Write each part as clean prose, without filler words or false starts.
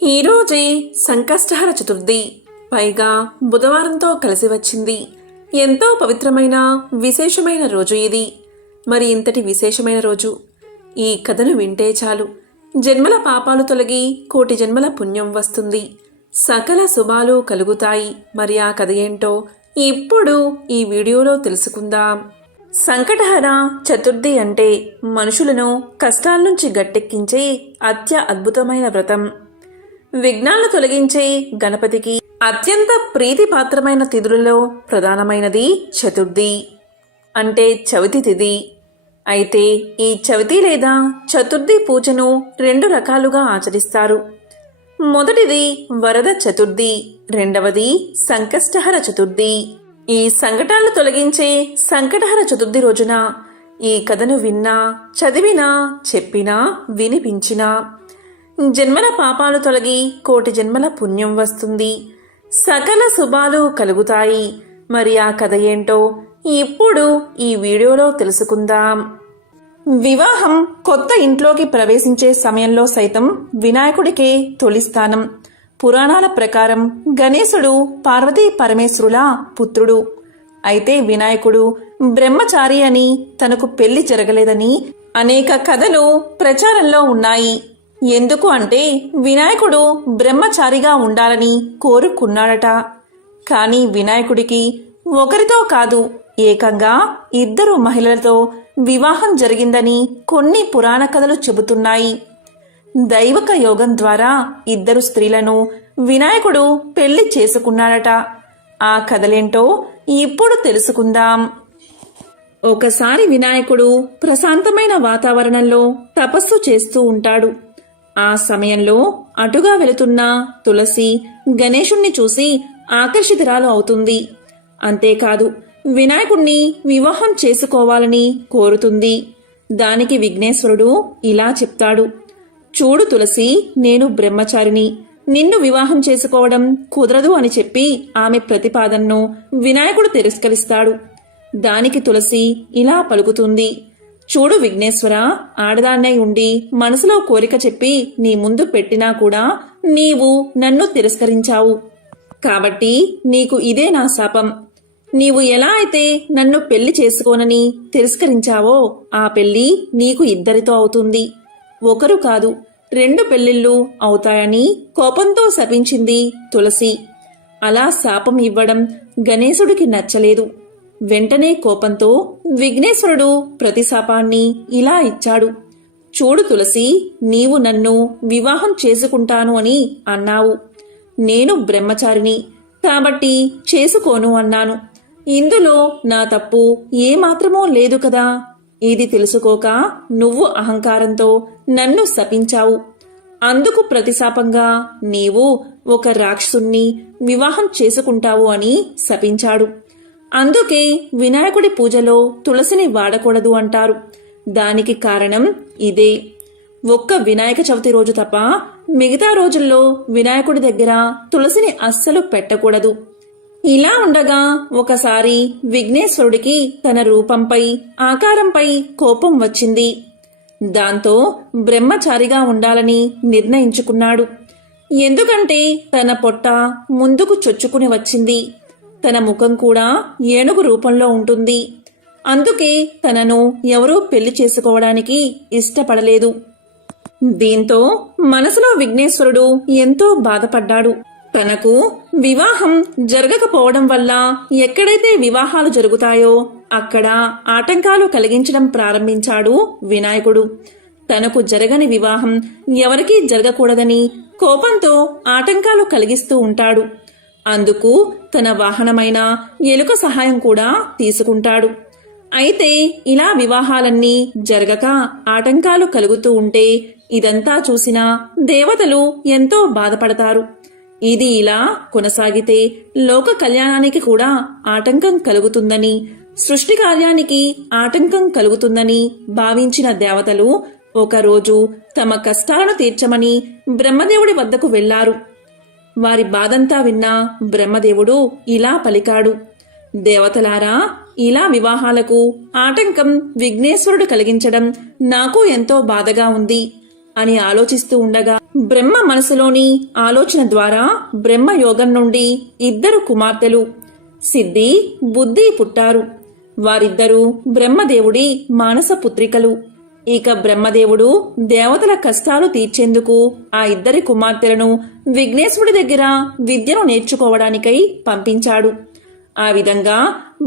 ఈరోజే సంకష్టహర చతుర్థి, పైగా బుధవారంతో కలిసి వచ్చింది. ఎంతో పవిత్రమైన విశేషమైన రోజు ఇది. మరి ఇంతటి విశేషమైన రోజు ఈ కథను వింటే చాలు జన్మల పాపాలు తొలగి కోటి జన్మల పుణ్యం వస్తుంది, సకల శుభాలు కలుగుతాయి. మరి ఆ కథ ఏంటో ఇప్పుడు ఈ వీడియోలో తెలుసుకుందాం. సంకటహర చతుర్థి అంటే మనుషులను కష్టాల నుంచి గట్టెక్కించే అద్భుతమైన వ్రతం. విఘ్నాలను తొలగించే గణపతికి అత్యంత ప్రీతిపాత్రమైన తిథులలో ప్రధానమైనది చతుర్థి, అంటే చవితి తిథి. అయితే ఈ చవితి లేదా చతుర్థి పూజను రెండు రకాలుగా ఆచరిస్తారు. మొదటిది వరద చతుర్థి, రెండవది సంకష్టహర చతుర్థి. ఈ సంకటాలను తొలగించే సంకటహర చతుర్థి రోజున ఈ కథను విన్నా, చదివినా, చెప్పినా, వినిపించినా జన్మల పాపాలు తొలగి కోటి జన్మల పుణ్యం వస్తుంది, సకల శుభాలు కలుగుతాయి. మరి ఆ కథ ఏంటో ఇప్పుడు ఈ వీడియోలో తెలుసుకుందాం. వివాహం కొత్త ఇంట్లోకి ప్రవేశించే సమయంలో సైతం వినాయకుడికే తొలి స్థానం. పురాణాల ప్రకారం గణేశుడు పార్వతీ పరమేశ్వరుల పుత్రుడు. అయితే వినాయకుడు బ్రహ్మచారి అని, తనకు పెళ్లి జరగలేదని అనేక కథలు ప్రచారంలో ఉన్నాయి. ఎందుకు అంటే వినాయకుడు బ్రహ్మచారిగా ఉండాలని కోరుకున్నాడట. కానీ వినాయకుడికి ఒకరితో కాదు, ఏకంగా 2 మహిళలతో వివాహం జరిగిందని కొన్ని పురాణ కథలు చెబుతున్నాయి. దైవక యోగం ద్వారా 2 స్త్రీలను వినాయకుడు పెళ్లి చేసుకున్నాడట. ఆ కథలేంటో ఇప్పుడు తెలుసుకుందాం. ఒకసారి వినాయకుడు ప్రశాంతమైన వాతావరణంలో తపస్సు చేస్తూ ఉంటాడు. ఆ సమయంలో అటుగా వెళుతున్న తులసి గణేశుణ్ణి చూసి ఆకర్షితురాలు అవుతుంది. అంతేకాదు, వినాయకుణ్ణి వివాహం చేసుకోవాలని కోరుతుంది. దానికి విఘ్నేశ్వరుడు ఇలా చెప్తాడు: చూడు తులసి, నేను బ్రహ్మచారిని, నిన్ను వివాహం చేసుకోవడం కుదరదు అని చెప్పి ఆమె ప్రతిపాదనను వినాయకుడు తిరస్కరిస్తాడు. దానికి తులసి ఇలా పలుకుతుంది: చూడు విఘ్నేశ్వర, ఆడదాన్నై ఉండి మనసులో కోరిక చెప్పి నీ ముందు పెట్టినా కూడా నీవు నన్ను తిరస్కరించావు. కాబట్టి నీకు ఇదే నా శాపం. నీవు ఎలా అయితే నన్ను పెళ్లి చేసుకోనని తిరస్కరించావో ఆ పెళ్లి నీకు 2 అవుతుంది. ఒకరు కాదు, 2 పెళ్లిళ్ళు అవుతాయని కోపంతో శపించింది తులసి. అలా శాపం ఇవ్వడం గణేశుడికి నచ్చలేదు. వెంటనే కోపంతో విఘ్నేశ్వరుడు ప్రతిశాపాన్ని ఇలా ఇచ్చాడు: చూడు తులసి, నీవు నన్ను వివాహం చేసుకుంటాను అని అన్నావు. నేను బ్రహ్మచారిని కాబట్టి చేసుకోను అన్నాను. ఇందులో నా తప్పు ఏమాత్రమో లేదు కదా. ఇది తెలుసుకోక నువ్వు అహంకారంతో నన్ను శపించావు. అందుకు ప్రతిశాపంగా నీవు ఒక రాక్షసుణ్ణి వివాహం చేసుకుంటావు అని శపించాడు. అందుకే వినాయకుడి పూజలో తులసిని వాడకూడదు అంటారు. దానికి కారణం ఇదే. ఒక్క వినాయక చవితి రోజు తప్ప మిగతా రోజుల్లో వినాయకుడి దగ్గర తులసిని అస్సలు పెట్టకూడదు. ఇలా ఉండగా ఒకసారి విఘ్నేశ్వరుడికి తన రూపంపై, ఆకారంపై కోపం వచ్చింది. దాంతో బ్రహ్మచారిగా ఉండాలని నిర్ణయించుకున్నాడు. ఎందుకంటే తన పొట్ట ముందుకు చొచ్చుకుని వచ్చింది, తన ముఖం కూడా ఏనుగు రూపంలో ఉంటుంది. అందుకే తనను ఎవరూ పెళ్లి చేసుకోవడానికి ఇష్టపడలేదు. దీంతో మనసులో విఘ్నేశ్వరుడు ఎంతో బాధపడ్డాడు. తనకు వివాహం జరగకపోవడం వల్ల ఎక్కడైతే వివాహాలు జరుగుతాయో అక్కడ ఆటంకాలు కలిగించడం ప్రారంభించాడు వినాయకుడు. తనకు జరగని వివాహం ఎవరికీ జరగకూడదని కోపంతో ఆటంకాలు కలిగిస్తూ ఉంటాడు. అందుకు తన వాహనమైన ఎలుక సహాయం కూడా తీసుకుంటాడు. అయితే ఇలా వివాహాలన్నీ జరగక ఆటంకాలు కలుగుతూ ఉంటే ఇదంతా చూసిన దేవతలు ఎంతో బాధపడతారు. ఇది ఇలా కొనసాగితే లోక కళ్యాణానికి కూడా ఆటంకం కలుగుతుందని, సృష్టి కార్యానికి ఆటంకం కలుగుతుందని భావించిన దేవతలు ఒకరోజు తమ కష్టాలను తీర్చమని బ్రహ్మదేవుడి వద్దకు వెళ్లారు. వారి బాధంతా విన్న బ్రహ్మదేవుడు ఇలా పలికాడు: దేవతలారా, ఇలా వివాహాలకు ఆటంకం విఘ్నేశ్వరుడు కలిగించడం నాకు ఎంతో బాధగా ఉంది అని ఆలోచిస్తూ ఉండగా బ్రహ్మ మనసులోని ఆలోచన ద్వారా బ్రహ్మయోగం నుండి 2 కుమార్తెలు సిద్ధి, బుద్ధి పుట్టారు. వారిద్దరూ బ్రహ్మదేవుడి మానస పుత్రికలు. ఇక బ్రహ్మదేవుడు దేవతల కష్టాలు తీర్చేందుకు ఆ 2 కుమార్తెలను విఘ్నేశ్వరుడి దగ్గర విద్యను నేర్చుకోవడానికై పంపించాడు. ఆ విధంగా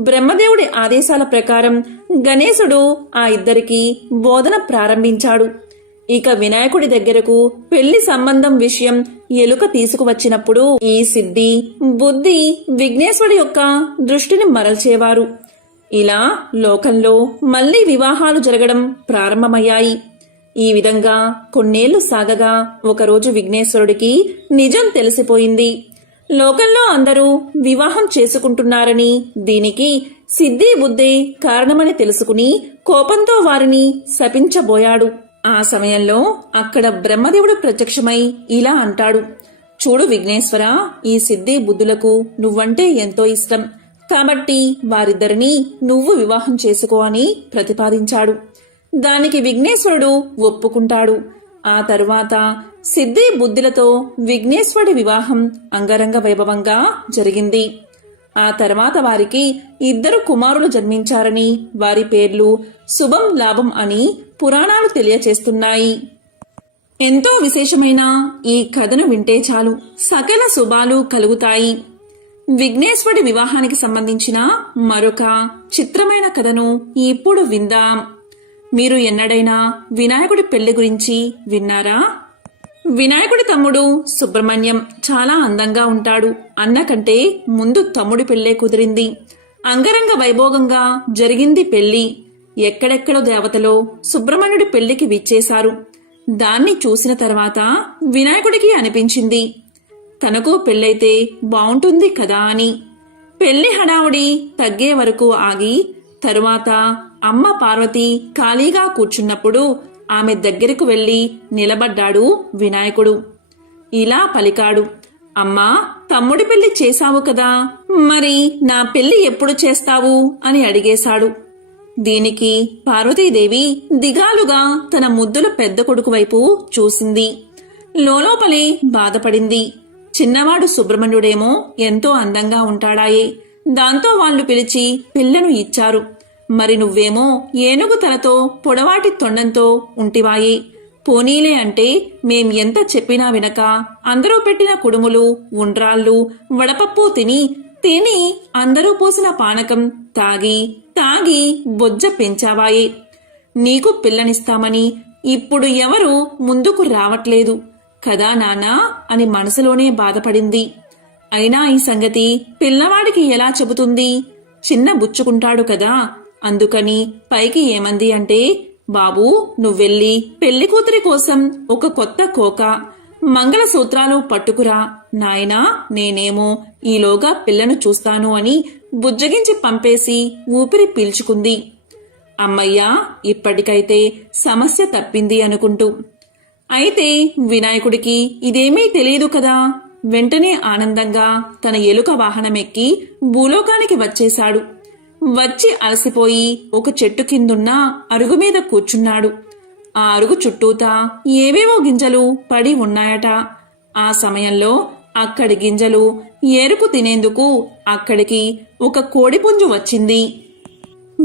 బ్రహ్మదేవుడి ఆదేశాల ప్రకారం గణేశుడు ఆ 2కి బోధన ప్రారంభించాడు. ఇక వినాయకుడి దగ్గరకు పెళ్లి సంబంధం విషయం ఎలుక తీసుకువచ్చినప్పుడు ఈ సిద్ధి, బుద్ధి విఘ్నేశ్వరుడి యొక్క దృష్టిని మరల్చేవారు. ఇలా లోకంలో మళ్లీ వివాహాలు జరగడం ప్రారంభమయ్యాయి. ఈ విధంగా కొన్నేళ్లు సాగగా ఒకరోజు విఘ్నేశ్వరుడికి నిజం తెలిసిపోయింది. లోకంలో అందరూ వివాహం చేసుకుంటున్నారని, దీనికి సిద్ధి, బుద్ధి కారణమని తెలుసుకుని కోపంతో వారిని శపించబోయాడు. ఆ సమయంలో అక్కడ బ్రహ్మదేవుడు ప్రత్యక్షమై ఇలా అంటాడు, చూడు విఘ్నేశ్వర, ఈ సిద్ధి బుద్ధులకు నువ్వంటే ఎంతో ఇష్టం కాబట్టి వారిద్దరినీ నువ్వు వివాహం చేసుకో అని ప్రతిపాదించాడు. దానికి విఘ్నేశ్వరుడు ఒప్పుకుంటాడు. ఆ తరువాత సిద్ధి, బుద్ధులతో విఘ్నేశ్వరుడి వివాహం అంగరంగ వైభవంగా జరిగింది. ఆ తర్వాత వారికి 2 కుమారులు జన్మించారని, వారి పేర్లు శుభం, లాభం అని పురాణాలు తెలియచేస్తున్నాయి. ఎంతో విశేషమైన ఈ కథను వింటే చాలు సకల శుభాలు కలుగుతాయి. విఘ్నేశ్వరుడి వివాహానికి సంబంధించిన మరొక చిత్రమైన కథను ఇప్పుడు విందాం. మీరు ఎన్నడైనా వినాయకుడి పెళ్లి గురించి విన్నారా? వినాయకుడి తమ్ముడు సుబ్రహ్మణ్యం చాలా అందంగా ఉంటాడు. అన్న కంటే ముందు తమ్ముడి పెళ్లే కుదిరింది. అంగరంగ వైభోగంగా జరిగింది పెళ్లి. ఎక్కడెక్కడో దేవతలో సుబ్రహ్మణ్యుడి పెళ్లికి విచ్చేశారు. దాన్ని చూసిన తర్వాత వినాయకుడికి అనిపించింది, తనకు పెళ్ళైతే బావుంటుంది కదా అని. పెళ్లి హడావుడి తగ్గే వరకు ఆగి తరువాత అమ్మ పార్వతి ఖాళీగా కూర్చున్నప్పుడు ఆమె దగ్గరకు వెళ్లి నిలబడ్డాడు వినాయకుడు. ఇలా పలికాడు, అమ్మా, తమ్ముడి పెళ్లి చేశావు కదా, మరి నా పెళ్లి ఎప్పుడు చేస్తావు అని అడిగేశాడు. దీనికి పార్వతీదేవి దిగాలుగా తన ముద్దుల పెద్ద కొడుకు వైపు చూసింది. లోలోపలే బాధపడింది. చిన్నవాడు సుబ్రహ్మణ్యుడేమో ఎంతో అందంగా ఉంటాడాయే, దాంతో వాళ్లు పిలిచి పిల్లను ఇచ్చారు. మరి నువ్వేమో ఏనుగు తలతో పొడవాటి తొండంతో ఉంటివాయే. పోనీలే అంటే మేం ఎంత చెప్పినా వినక అందరూ పెట్టిన కుడుములు, ఉండ్రాళ్ళు, వడపప్పు తిని అందరూ పోసిన పానకం తాగి తాగి బొజ్జ పెంచావాయే. నీకు పిల్లనిస్తామని ఇప్పుడు ఎవరు ముందుకు రావట్లేదు కదా నాన్నా అని మనసులోనే బాధపడింది. అయినా ఈ సంగతి పిల్లవాడికి ఎలా చెబుతుంది? చిన్న బుచ్చుకుంటాడు కదా. అందుకని పైకి ఏమంది అంటే, బాబూ, నువ్వెళ్ళి పెళ్లి కూతురి కోసం ఒక కొత్త కోక, మంగళసూత్రాలు పట్టుకురా నాయనా, నేనేమో ఈలోగా పిల్లను చూస్తాను అని బుజ్జగించి పంపేసి ఊపిరి పీల్చుకుంది. అమ్మయ్యా, ఇప్పటికైతే సమస్య తప్పింది అనుకుంటూ. అయితే వినాయకుడికి ఇదేమీ తెలియదు కదా. వెంటనే ఆనందంగా తన ఎలుక వాహనమెక్కి భూలోకానికి వచ్చేశాడు. వచ్చి అలసిపోయి ఒక చెట్టు కిందున్న అరుగు మీద కూర్చున్నాడు. ఆ అరుగు చుట్టూతా ఏవేవో గింజలు పడి ఉన్నాయట. ఆ సమయంలో అక్కడి గింజలు ఏరుకు తినేందుకు అక్కడికి ఒక కోడిపుంజు వచ్చింది.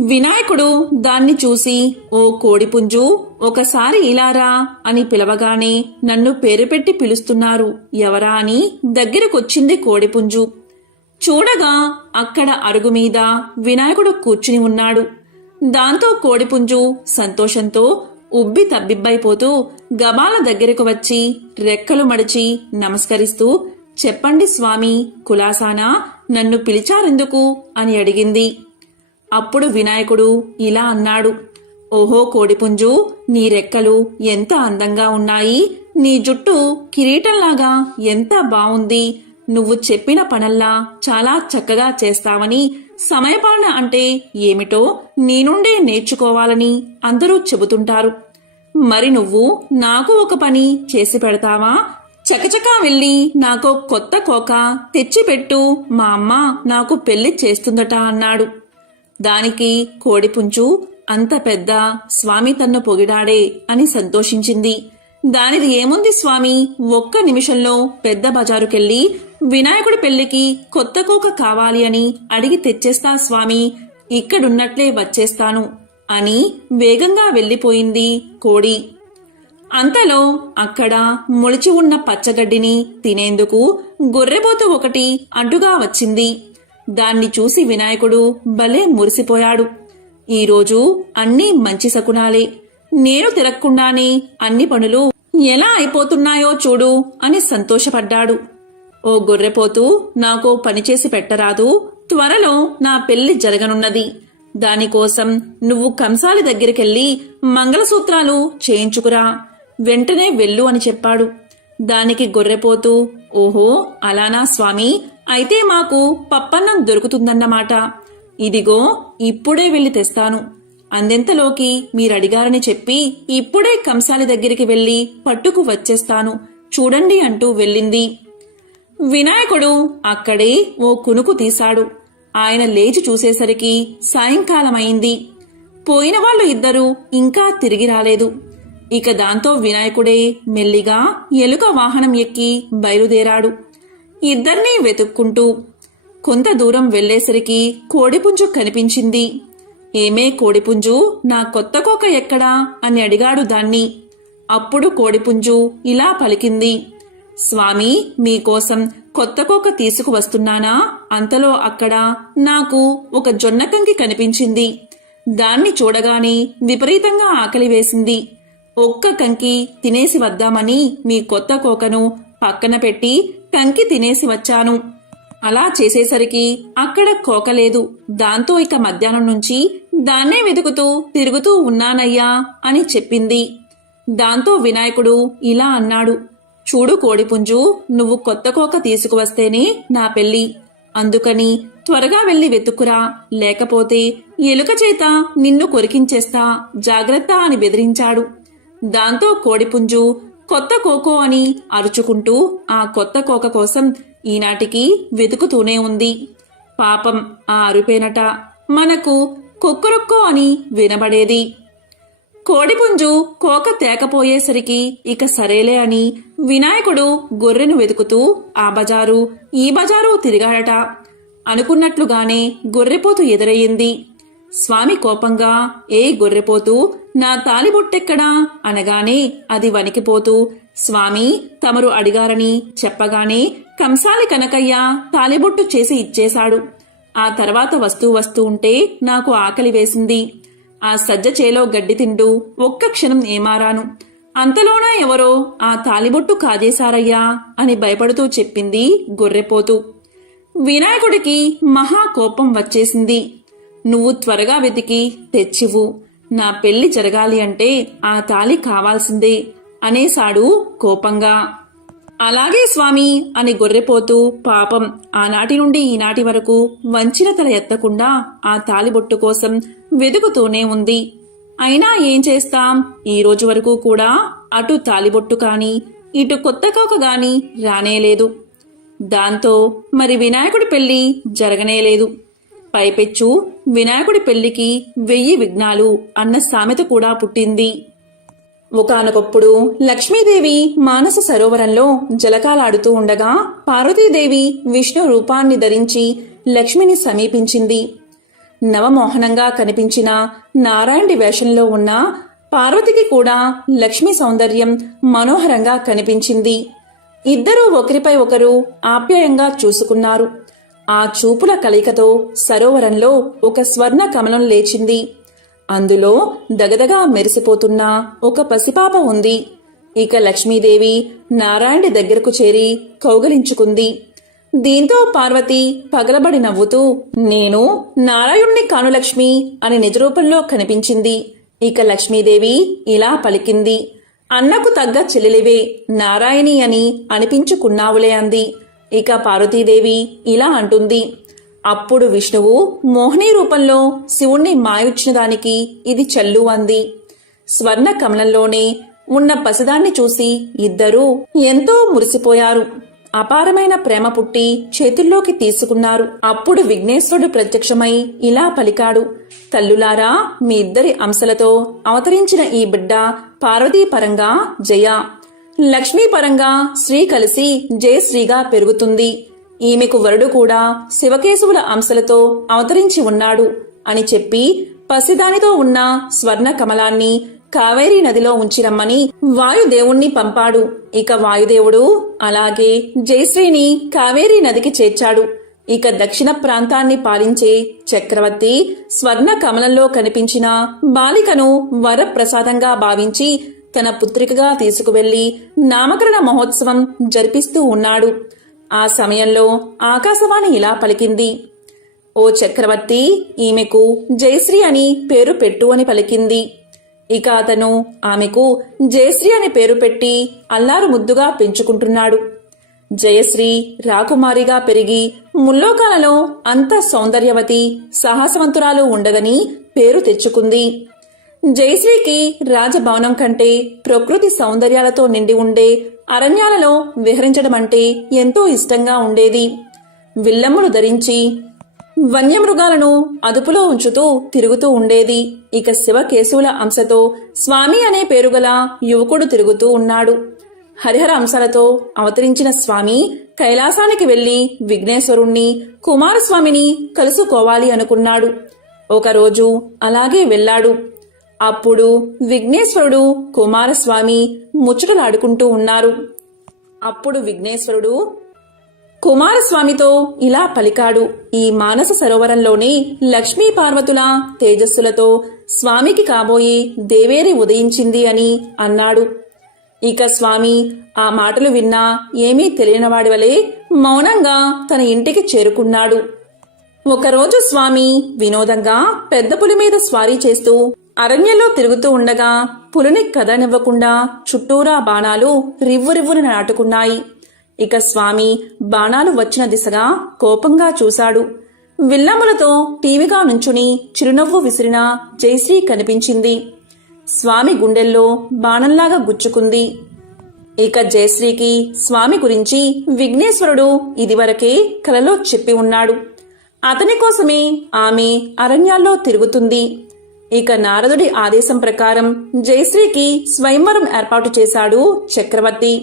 వినాయకుడు దాన్ని చూసి, ఓ కోడిపుంజు, ఒకసారి ఇలారా అని పిలవగానే నన్ను పేరు పెట్టి పిలుస్తున్నారు ఎవరా అని దగ్గరకొచ్చింది కోడిపుంజు. చూడగా అక్కడ అరుగు మీద వినాయకుడు కూర్చుని ఉన్నాడు. దాంతో కోడిపుంజు సంతోషంతో ఉబ్బి తబ్బిబ్బైపోతూ గబాల దగ్గరకు వచ్చి రెక్కలు మడిచి నమస్కరిస్తూ, చెప్పండి స్వామి, కులాసానా, నన్ను పిలిచారెందుకు అని అడిగింది. అప్పుడు వినాయకుడు ఇలా అన్నాడు, ఓహో కోడిపుంజు, నీ రెక్కలు ఎంత అందంగా ఉన్నాయి, నీ జుట్టు కిరీటంలాగా ఎంత బావుంది, నువ్వు చెప్పిన పనల్లా చాలా చక్కగా చేస్తావని, సమయపాలన అంటే ఏమిటో నీ నుండే నేర్చుకోవాలని అందరూ చెబుతుంటారు. మరి నువ్వు నాకు ఒక పని చేసి పెడతావా? చకచకా వెళ్ళి నాకో కొత్త కోక తెచ్చిపెట్టు, మా అమ్మ నాకు పెళ్లి చేస్తుందట అన్నాడు. దానికి కోడిపుంజు, అంత పెద్ద స్వామి తన్ను పొగిడాడే అని సంతోషించింది. దానిది ఏముంది స్వామి, ఒక్క నిమిషంలో పెద్ద బజారుకెళ్ళి వినాయకుడి పెళ్లికి కొత్త కోక కావాలి అని అడిగి తెచ్చేస్తా స్వామి, ఇక్కడున్నట్లే వచ్చేస్తాను అని వేగంగా వెళ్ళిపోయింది కోడి. అంతలో అక్కడ మొలిచి ఉన్న పచ్చగడ్డిని తినేందుకు గొర్రెపోతు ఒకటి అడ్డుగా వచ్చింది. దాన్ని చూసి వినాయకుడు భలే మురిసిపోయాడు. ఈరోజు అన్నీ మంచి శకునాలే, నేను తిరగకుండానే అన్ని పనులు ఎలా అయిపోతున్నాయో చూడు అని సంతోషపడ్డాడు. ఓ గొర్రెపోతూ, నాకో పనిచేసి పెట్టరాదు, త్వరలో నా పెళ్లి జరగనున్నది, దానికోసం నువ్వు కంసాలి దగ్గరికెళ్ళి మంగళసూత్రాలు చేయించుకురా, వెంటనే వెళ్ళు అని చెప్పాడు. దానికి గొర్రెపోతూ, ఓహో అలానా స్వామి, అయితే మాకు పప్పన్నం దొరుకుతుందన్నమాట, ఇదిగో ఇప్పుడే వెళ్లి తెస్తాను, అందెంతలోకి మీరడిగారని చెప్పి ఇప్పుడే కంసాలి దగ్గరికి వెళ్లి పట్టుకు వచ్చేస్తాను చూడండి అంటూ వెళ్ళింది. వినాయకుడు అక్కడే ఓ కునుకు తీశాడు. ఆయన లేచి చూసేసరికి సాయంకాలమైంది. పోయిన వాళ్ళు ఇద్దరూ ఇంకా తిరిగి రాలేదు. ఇక దాంతో వినాయకుడే మెల్లిగా ఎలుక వాహనం ఎక్కి బయలుదేరాడు. ఇద్దర్నీ వెతుక్కుంటూ కొంత దూరం వెళ్లేసరికి కోడిపుంజు కనిపించింది. ఏమే కోడిపుంజు, నా కొత్త కోక ఎక్కడా అని అడిగాడు దాన్ని. అప్పుడు కోడిపుంజు ఇలా పలికింది, స్వామి, మీకోసం కొత్త కోక తీసుకువస్తున్నానా, అంతలో అక్కడ నాకు ఒక జొన్నకంకి కనిపించింది. దాన్ని చూడగానే విపరీతంగా ఆకలి వేసింది. ఒక్క కంకి తినేసి వద్దామని మీ కొత్త కోకను పక్కన పెట్టి కంకి తినేసి వచ్చాను. అలా చేసేసరికి అక్కడ కోక లేదు. దాంతో ఇక మధ్యాహ్నం నుంచి దాన్నే వెతుకుతూ తిరుగుతూ ఉన్నానయ్యా అని చెప్పింది. దాంతో వినాయకుడు ఇలా అన్నాడు, చూడు కోడిపుంజు, నువ్వు కొత్త కోక తీసుకువస్తేనే నా పెళ్లి, అందుకని త్వరగా వెళ్లి వెతుక్కురా, లేకపోతే ఎలుక చేత నిన్ను కొరికించేస్తా, జాగ్రత్త అని బెదిరించాడు. దాంతో కోడిపుంజు కొత్త కోకో అని అరుచుకుంటూ ఆ కొత్త కోక కోసం ఈనాటికి వెతుకుతూనే ఉంది. పాపం ఆ అరుపేనట మనకు కొక్కరొక్కో అని వినబడేది. కోడిపుంజు కోక తేకపోయేసరికి ఇక సరేలే అని వినాయకుడు గొర్రెను వెతుకుతూ ఆ బజారు ఈ బజారు తిరిగాడట. అనుకున్నట్లుగానే గొర్రెపోతు ఎదురయ్యింది. స్వామి కోపంగా, ఏ గొర్రెపోతూ, నా తాలిబొట్టెక్కడా అనగానే అది వణికిపోతూ, స్వామి తమరు అడిగారని చెప్పగానే కంసాలి కనకయ్య తాలిబొట్టు చేసి ఇచ్చేశాడు. ఆ తర్వాత వస్తూ ఉంటే నాకు ఆకలి వేసింది. ఆ సజ్జ చేలో గడ్డి తింటూ ఒక్క క్షణం ఏమారాను. అంతలోనా ఎవరో ఆ తాలిబొట్టు కాజేశారయ్యా అని భయపడుతూ చెప్పింది గొర్రెపోతు. వినాయకుడికి మహా కోపం వచ్చేసింది. నువ్వు త్వరగా వెతికి తెచ్చివు, నా పెళ్లి జరగాలి అంటే ఆ తాళి కావాల్సిందే అనేశాడు కోపంగా. అలాగే స్వామి అని గొర్రెపోతూ పాపం ఆనాటి నుండి ఈనాటి వరకు వంచిన తల ఎత్తకుండా ఆ తాలిబొట్టు కోసం వెతుకుతూనే ఉంది. అయినా ఏం చేస్తాం, ఈ రోజు వరకు కూడా అటు తాలిబొట్టు కాని ఇటు కొత్త కోక గాని రానేలేదు. దాంతో మరి వినాయకుడి పెళ్లి జరగనేలేదు. పైపెచ్చు వినాయకుడి పెళ్లికి 1000 విఘ్నాలు అన్న సామెత కూడా పుట్టింది. ఒకానొకప్పుడు లక్ష్మీదేవి మానస సరోవరంలో జలకాలాడుతూ ఉండగా పార్వతీదేవి విష్ణు రూపాన్ని ధరించి లక్ష్మిని సమీపించింది. నవమోహనంగా కనిపించిన నారాయణుడి వేషంలో ఉన్న పార్వతికి కూడా లక్ష్మి సౌందర్యం మనోహరంగా కనిపించింది. ఇద్దరూ ఒకరిపై ఒకరు ఆప్యాయంగా చూసుకున్నారు. ఆ చూపుల కలయికతో సరోవరంలో ఒక స్వర్ణ కమలం లేచింది. అందులో దగదగా మెరిసిపోతున్న ఒక పసిపాప ఉంది. ఇక లక్ష్మీదేవి నారాయణుడి దగ్గరకు చేరి కౌగలించుకుంది. దీంతో పార్వతి పగలబడి నవ్వుతూ, నేను నారాయణుణ్ణి కాను లక్ష్మి అని నిజరూపంలో కనిపించింది. ఇక లక్ష్మీదేవి ఇలా పలికింది, అన్నకు తగ్గ చెల్లెలివే, నారాయణి అని అనిపించుకున్నావులే అంది. ఇక పార్వతీదేవి ఇలా అంటుంది, అప్పుడు విష్ణువు మోహిని రూపంలో శివుణ్ణి మాయొచ్చిన దానికి ఇది చల్లు అంది. స్వర్ణ కమలంలోనే ఉన్న పసిదాన్ని చూసి ఇద్దరూ ఎంతో మురిసిపోయారు. అపారమైన ప్రేమ పుట్టి చేతుల్లోకి తీసుకున్నారు. అప్పుడు విఘ్నేశ్వరుడు ప్రత్యక్షమై ఇలా పలికాడు, తల్లులారా, మీ ఇద్దరి అంశలతో అవతరించిన ఈ బిడ్డ పార్వతీ పరంగా జయ. లక్ష్మీపరంగా శ్రీ కలిసి జయశ్రీగా పెరుగుతుంది. ఈమెకు వరుడు కూడా శివకేశవుల అంశలతో అవతరించి ఉన్నాడు అని చెప్పి పసిదానితో ఉన్న స్వర్ణ కమలాన్ని కావేరీ నదిలో ఉంచిరమ్మని వాయుదేవుణ్ణి పంపాడు. ఇక వాయుదేవుడు అలాగే జయశ్రీని కావేరీ నదికి చేర్చాడు. ఇక దక్షిణ ప్రాంతాన్ని పాలించే చక్రవర్తి స్వర్ణ కమలంలో కనిపించిన బాలికను వరప్రసాదంగా భావించి తన పుత్రికగా తీసుకువెళ్లి నామకరణ మహోత్సవం జరిపిస్తూ ఉన్నాడు. ఆ సమయంలో ఆకాశవాణి ఇలా పలికింది, ఓ చక్రవర్తి, ఈమెకు జయశ్రీ అని పేరు పెట్టు అని పలికింది. ఇక అతను ఆమెకు జయశ్రీ అని పేరు పెట్టి అల్లారు ముద్దుగా పెంచుకుంటున్నాడు. జయశ్రీ రాకుమారిగా పెరిగి ముల్లోకాలలో అంత సౌందర్యవతి సాహసవంతురాలు ఉండదని పేరు తెచ్చుకుంది. జయశ్రీకి రాజభవనం కంటే ప్రకృతి సౌందర్యాలతో నిండి ఉండే అరణ్యాలలో విహరించడమంటే ఎంతో ఇష్టంగా ఉండేది. విల్లమ్ములు ధరించి వన్యమృగాలను అదుపులో ఉంచుతూ తిరుగుతూ ఉండేది. ఇక శివకేశవుల అంశతో స్వామి అనే పేరుగల యువకుడు తిరుగుతూ ఉన్నాడు. హరిహర అంశాలతో అవతరించిన స్వామి కైలాసానికి వెళ్లి విఘ్నేశ్వరుణ్ణి, కుమారస్వామిని కలుసుకోవాలి అనుకున్నాడు. ఒకరోజు అలాగే వెళ్లాడు. అప్పుడు విఘ్నేశ్వరుడు, కుమారస్వామి ముచ్చటలాడుకుంటూ ఉన్నారు. అప్పుడు విఘ్నేశ్వరుడు కుమారస్వామితో ఇలా పలికాడు, ఈ మానస సరోవరంలోని లక్ష్మీ పార్వతుల తేజస్సులతో స్వామికి కాబోయే దేవేరి ఉదయించింది అని అన్నాడు. ఇక స్వామి ఆ మాటలు విన్నా ఏమీ తెలియనివాడి వలె మౌనంగా తన ఇంటికి చేరుకున్నాడు. ఒకరోజు స్వామి వినోదంగా పెద్ద పులి మీద స్వారీ చేస్తూ అరణ్యంలో తిరుగుతూ ఉండగా పులిని కదనివ్వకుండా చుట్టూరా బాణాలు రివ్వురివ్వున నాటుకున్నాయి. ఇక స్వామి బాణాలు వచ్చిన దిశగా కోపంగా చూశాడు. విల్లమ్ములతో టీవీగా నుంచుని చిరునవ్వు విసిరిన జయశ్రీ కనిపించింది. స్వామి గుండెల్లో బాణంలాగా గుచ్చుకుంది. ఇక జయశ్రీకి స్వామి గురించి విఘ్నేశ్వరుడు ఇదివరకే కలలో చెప్పి ఉన్నాడు. అతని కోసమే ఆమె అరణ్యాల్లో తిరుగుతుంది. ఇక నారదుడి ఆదేశం ప్రకారం జయశ్రీకి స్వయంవరం ఏర్పాటు చేశాడు చక్రవర్తి.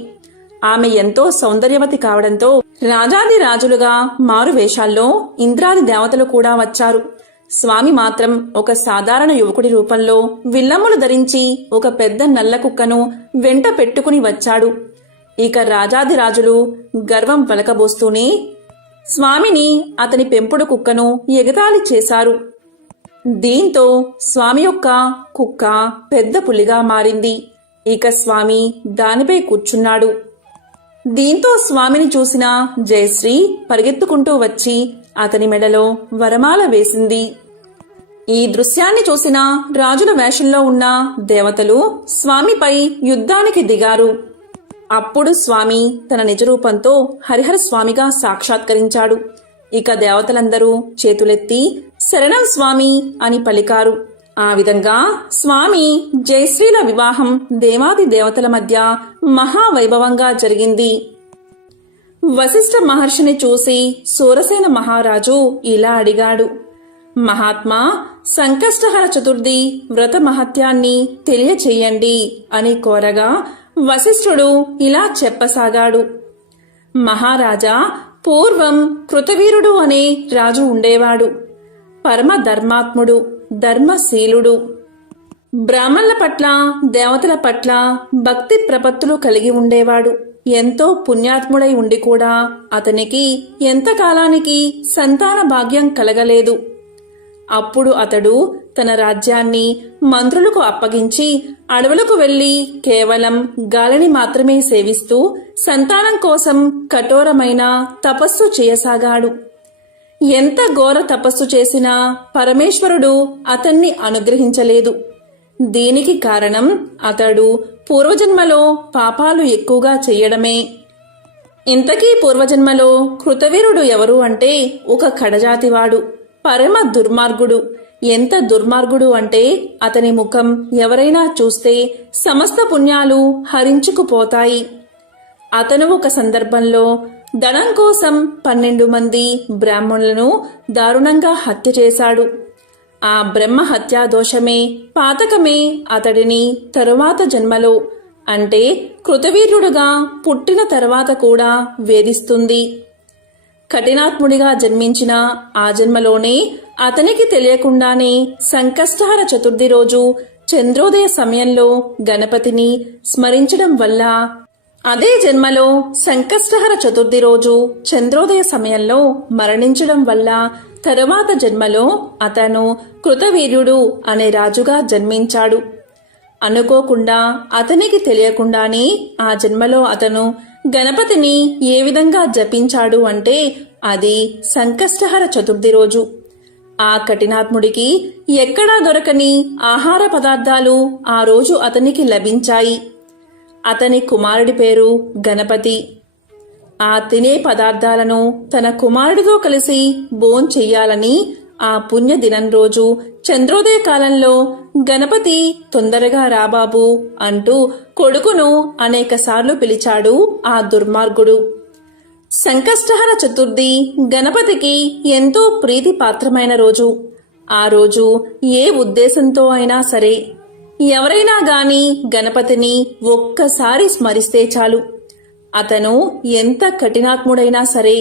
ఆమె ఎంతో సౌందర్యవతి కావడంతో రాజాది రాజులుగా మారు వేషాల్లో ఇంద్రాది దేవతలు కూడా వచ్చారు. స్వామి మాత్రం ఒక సాధారణ యువకుడి రూపంలో విల్లమ్ములు ధరించి ఒక పెద్ద నల్ల కుక్కను వెంట పెట్టుకుని వచ్చాడు. ఇక రాజాది రాజులు గర్వం వలకబోస్తూనే స్వామిని, అతని పెంపుడు కుక్కను ఎగతాళి చేశారు. దీంతో స్వామి యొక్క కుక్క పెద్ద పులిగా మారింది. ఇక స్వామి దానిపై కూర్చున్నాడు. దీంతో స్వామిని చూసిన జయశ్రీ పరిగెత్తుకుంటూ వచ్చి అతని మెడలో వరమాల వేసింది. ఈ దృశ్యాన్ని చూసిన రాజుల వేషంలో ఉన్న దేవతలు స్వామిపై యుద్ధానికి దిగారు. అప్పుడు స్వామి తన నిజరూపంతో హరిహర స్వామిగా సాక్షాత్కరించాడు. ఇక దేవతలందరూ చేతులెత్తి శరణం స్వామి అని పలికారు. ఆ విధంగా స్వామి జయశ్రీల వివాహం దేవాది దేవతల మధ్య మహావైభవంగా జరిగింది. వశిష్ఠ మహర్షిని చూసి సూరసేన మహారాజు ఇలా అడిగాడు, మహాత్మా, సంకష్టహర చతుర్థి వ్రత మహత్యాన్ని తెలియచేయండి అని కోరగా వశిష్ఠుడు ఇలా చెప్పసాగాడు. మహారాజా, పూర్వం కృతవీరుడు అనే రాజు ఉండేవాడు. పరమ ధర్మాత్ముడు, ధర్మశీలుడు. బ్రాహ్మణుల పట్ల, దేవతల పట్ల భక్తి ప్రపత్తులు కలిగి ఉండేవాడు. ఎంతో పుణ్యాత్ముడై ఉండి కూడా అతనికి ఎంతకాలానికి సంతాన భాగ్యం కలగలేదు. అప్పుడు అతడు తన రాజ్యాన్ని మంత్రులకు అప్పగించి అడవులకు వెళ్లి కేవలం గాలిని మాత్రమే సేవిస్తూ సంతానం కోసం కఠోరమైన తపస్సు చేయసాగాడు. ఎంత ఘోర తపస్సు చేసినా పరమేశ్వరుడు అతన్ని అనుగ్రహించలేదు. దీనికి కారణం అతడు పూర్వజన్మలో పాపాలు ఎక్కువగా చెయ్యడమే. ఇంతకీ పూర్వజన్మలో కృతవీరుడు ఎవరు అంటే ఒక కడజాతివాడు, పరమ దుర్మార్గుడు. ఎంత దుర్మార్గుడు అంటే అతని ముఖం ఎవరైనా చూస్తే సమస్త పుణ్యాలు హరించుకుపోతాయి. అతను ఒక సందర్భంలో ధనం కోసం 12 మంది బ్రాహ్మణులను దారుణంగా హత్య చేశాడు. ఆ బ్రహ్మ హత్యా దోషమే, పాతకమే అతడిని తరువాత జన్మలో అంటే కృతవీర్యుడుగా పుట్టిన తర్వాత కూడా వేధిస్తుంది. కఠినాత్ముడిగా జన్మించిన ఆ జన్మలోనే అతనికి తెలియకుండానే సంకష్టహర చతుర్థి రోజు చంద్రోదయ సమయంలో గణపతిని స్మరించడం వల్ల, అదే జన్మలో సంకష్టహర చతుర్థి రోజు చంద్రోదయ సమయంలో మరణించడం వల్ల తరువాత జన్మలో అతను కృతవీర్యుడు అనే రాజుగా జన్మించాడు. అనుకోకుండా అతనికి తెలియకుండానే ఆ జన్మలో అతను గణపతిని ఏ విధంగా జపించాడు అంటే అది సంకష్టహర చతుర్థి రోజు. ఆ కఠినాత్ముడికి ఎక్కడా దొరకని ఆహార పదార్థాలు ఆ రోజు అతనికి లభించాయి. అతని కుమారుడి పేరు గణపతి. ఆ తినే పదార్థాలను తన కుమారుడితో కలిసి భోంచెయ్యాలని ఆ పుణ్య దినం రోజు చంద్రోదయ కాలంలో గణపతి తొందరగా రాబాబు అంటూ కొడుకును అనేకసార్లు పిలిచాడు ఆ దుర్మార్గుడు. సంకష్టహర చతుర్థి గణపతికి ఎంతో ప్రీతిపాత్రమైన రోజు. ఆ రోజు ఏ ఉద్దేశంతో అయినా సరే ఎవరైనా గాని గణపతిని ఒక్కసారి స్మరిస్తే చాలు, అతను ఎంత కఠినాత్ముడైనా సరే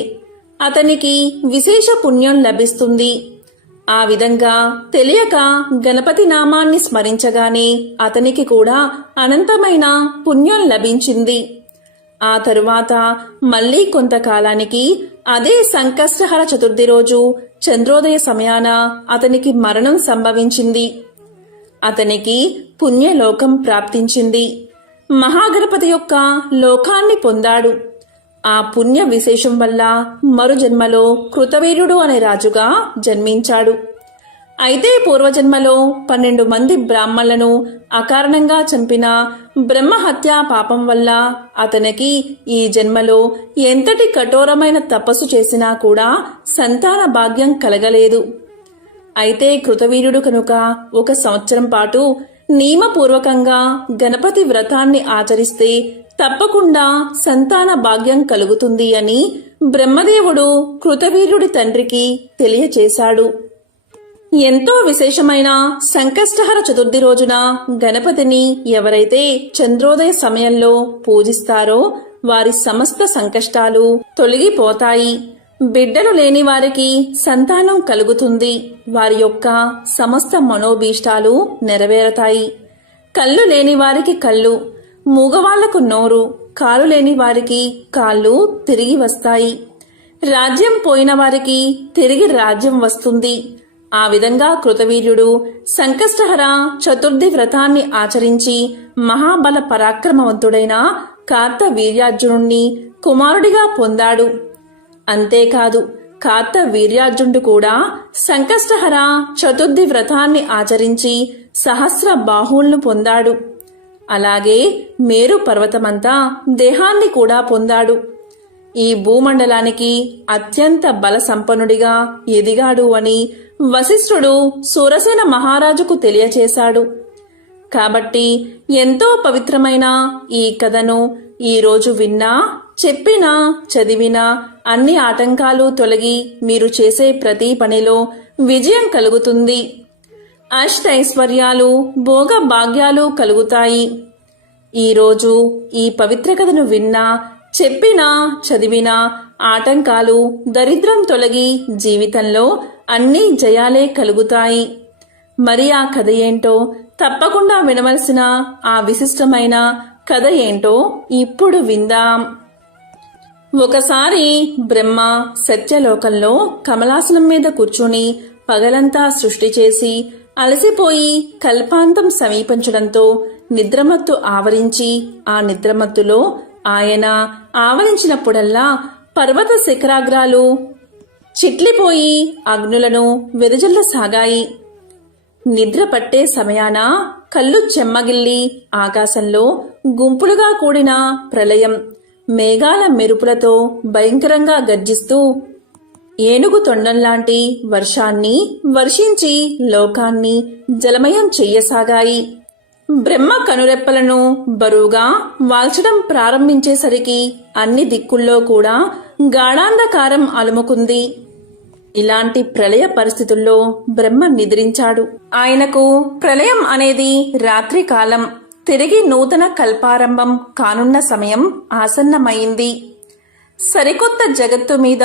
అతనికి విశేష పుణ్యం లభిస్తుంది. ఆ విధంగా తెలియక గణపతి నామాన్ని స్మరించగానే అతనికి కూడా అనంతమైన పుణ్యం లభించింది. ఆ తరువాత మళ్లీ కొంతకాలానికి అదే సంకష్టహర చతుర్థి రోజు చంద్రోదయ సమయాన అతనికి మరణం సంభవించింది. అతనికి పుణ్యలోకం ప్రాప్తించింది. మహాగణపతి యొక్క లోకాన్ని పొందాడు. ఆ పుణ్య విశేషం వల్ల మరు జన్మలో కృతవీర్యుడు అనే రాజుగా జన్మించాడు. అయితే పూర్వజన్మలో 12 మంది బ్రాహ్మణులను అకారణంగా చంపిన బ్రహ్మహత్యా పాపం వల్ల అతనికి ఈ జన్మలో ఎంతటి కఠోరమైన తపస్సు చేసినా కూడా సంతాన భాగ్యం కలగలేదు. అయితే కృతవీర్యుడు కనుక 1 సంవత్సరం పాటు నియమపూర్వకంగా గణపతి వ్రతాన్ని ఆచరిస్తే తప్పకుండా సంతాన భాగ్యం కలుగుతుంది అని బ్రహ్మదేవుడు కృతవీర్యుడి తండ్రికి తెలియచేశాడు. ఎంతో విశేషమైన సంకష్టహర చతుర్థి రోజున గణపతిని ఎవరైతే చంద్రోదయ సమయంలో పూజిస్తారో వారి సమస్త సంకష్టాలు తొలగిపోతాయి. బిడ్డలు లేని వారికి సంతానం కలుగుతుంది. వారి యొక్క సమస్త మనోభీష్టాలు నెరవేరతాయి. కళ్ళు లేని వారికి కళ్ళు, మూగవాళ్లకు నోరు, కాలు లేని వారికి కాళ్ళు తిరిగి వస్తాయి. రాజ్యం పోయిన వారికి తిరిగి రాజ్యం వస్తుంది. ఆ విధంగా కృతవీర్యుడు సంకష్టహర చతుర్థి వ్రతాన్ని ఆచరించి మహాబల పరాక్రమవంతుడైన కార్తవీర్యార్జునుణ్ణి కుమారుడిగా పొందాడు. అంతేకాదు కార్తవీర్యార్జునుడు కూడా సంకష్టహర చతుర్థి వ్రతాన్ని ఆచరించి సహస్ర బాహువులను పొందాడు. అలాగే మేరు పర్వతమంతా దేహాన్ని కూడా పొందాడు. ఈ భూమండలానికి అత్యంత బల సంపన్నుడిగా ఎదిగాడు అని వశిష్ఠుడు సూరసేన మహారాజుకు తెలియచేశాడు. కాబట్టి ఎంతో పవిత్రమైన ఈ కథను ఈ రోజు విన్నా, చెప్పినా, చదివినా అన్ని ఆటంకాలు తొలగి మీరు చేసే ప్రతి పనిలో విజయం కలుగుతుంది. అష్టైశ్వర్యాలు, భోగ భాగ్యాలు కలుగుతాయి. ఈరోజు ఈ పవిత్ర కథను విన్నా, చెప్పినా, చదివినా ఆటంకాలు, దరిద్రం తొలగి జీవితంలో అన్ని జయాలే కలుగుతాయి. మరి ఆ కథ ఏంటో, తప్పకుండా వినవలసిన ఆ విశిష్టమైన కథ ఏంటో ఇప్పుడు విందాం. ఒకసారి బ్రహ్మ సత్యలోకంలో కమలాసనం మీద కూర్చుని పగలంతా సృష్టి చేసి అలసిపోయి కల్పాంతం సమీపించడంతో నిద్రమత్తు ఆవరించి, ఆ నిద్రమత్తులో ఆయన ఆవరించినప్పుడల్లా పర్వత శిఖరాగ్రాలు చిట్లిపోయి అగ్నులను వెదజల్లసాగాయి. నిద్ర పట్టే సమయాన కళ్ళు చెమ్మగిల్లి ఆకాశంలో గుంపులుగా కూడిన ప్రళయం మేఘాల మెరుపులతో భయంకరంగా గర్జిస్తూ ఏనుగు తొండంలాంటి వర్షాన్ని వర్షించి లోకాన్ని జలమయం చెయ్యసాగాయి. బ్రహ్మ కనురెప్పలను బరువుగా వాల్చడం ప్రారంభించేసరికి అన్ని దిక్కుల్లో కూడా గాఢాంధకారం అలుముకుంది. ఇలాంటి ప్రళయ పరిస్థితుల్లో బ్రహ్మ నిద్రించాడు. ఆయనకు ప్రళయం అనేది రాత్రి కాలం. తిరిగి నూతన కల్పారంభం కానున్న సమయం ఆసన్నమైంది. సరికొత్త జగత్తు మీద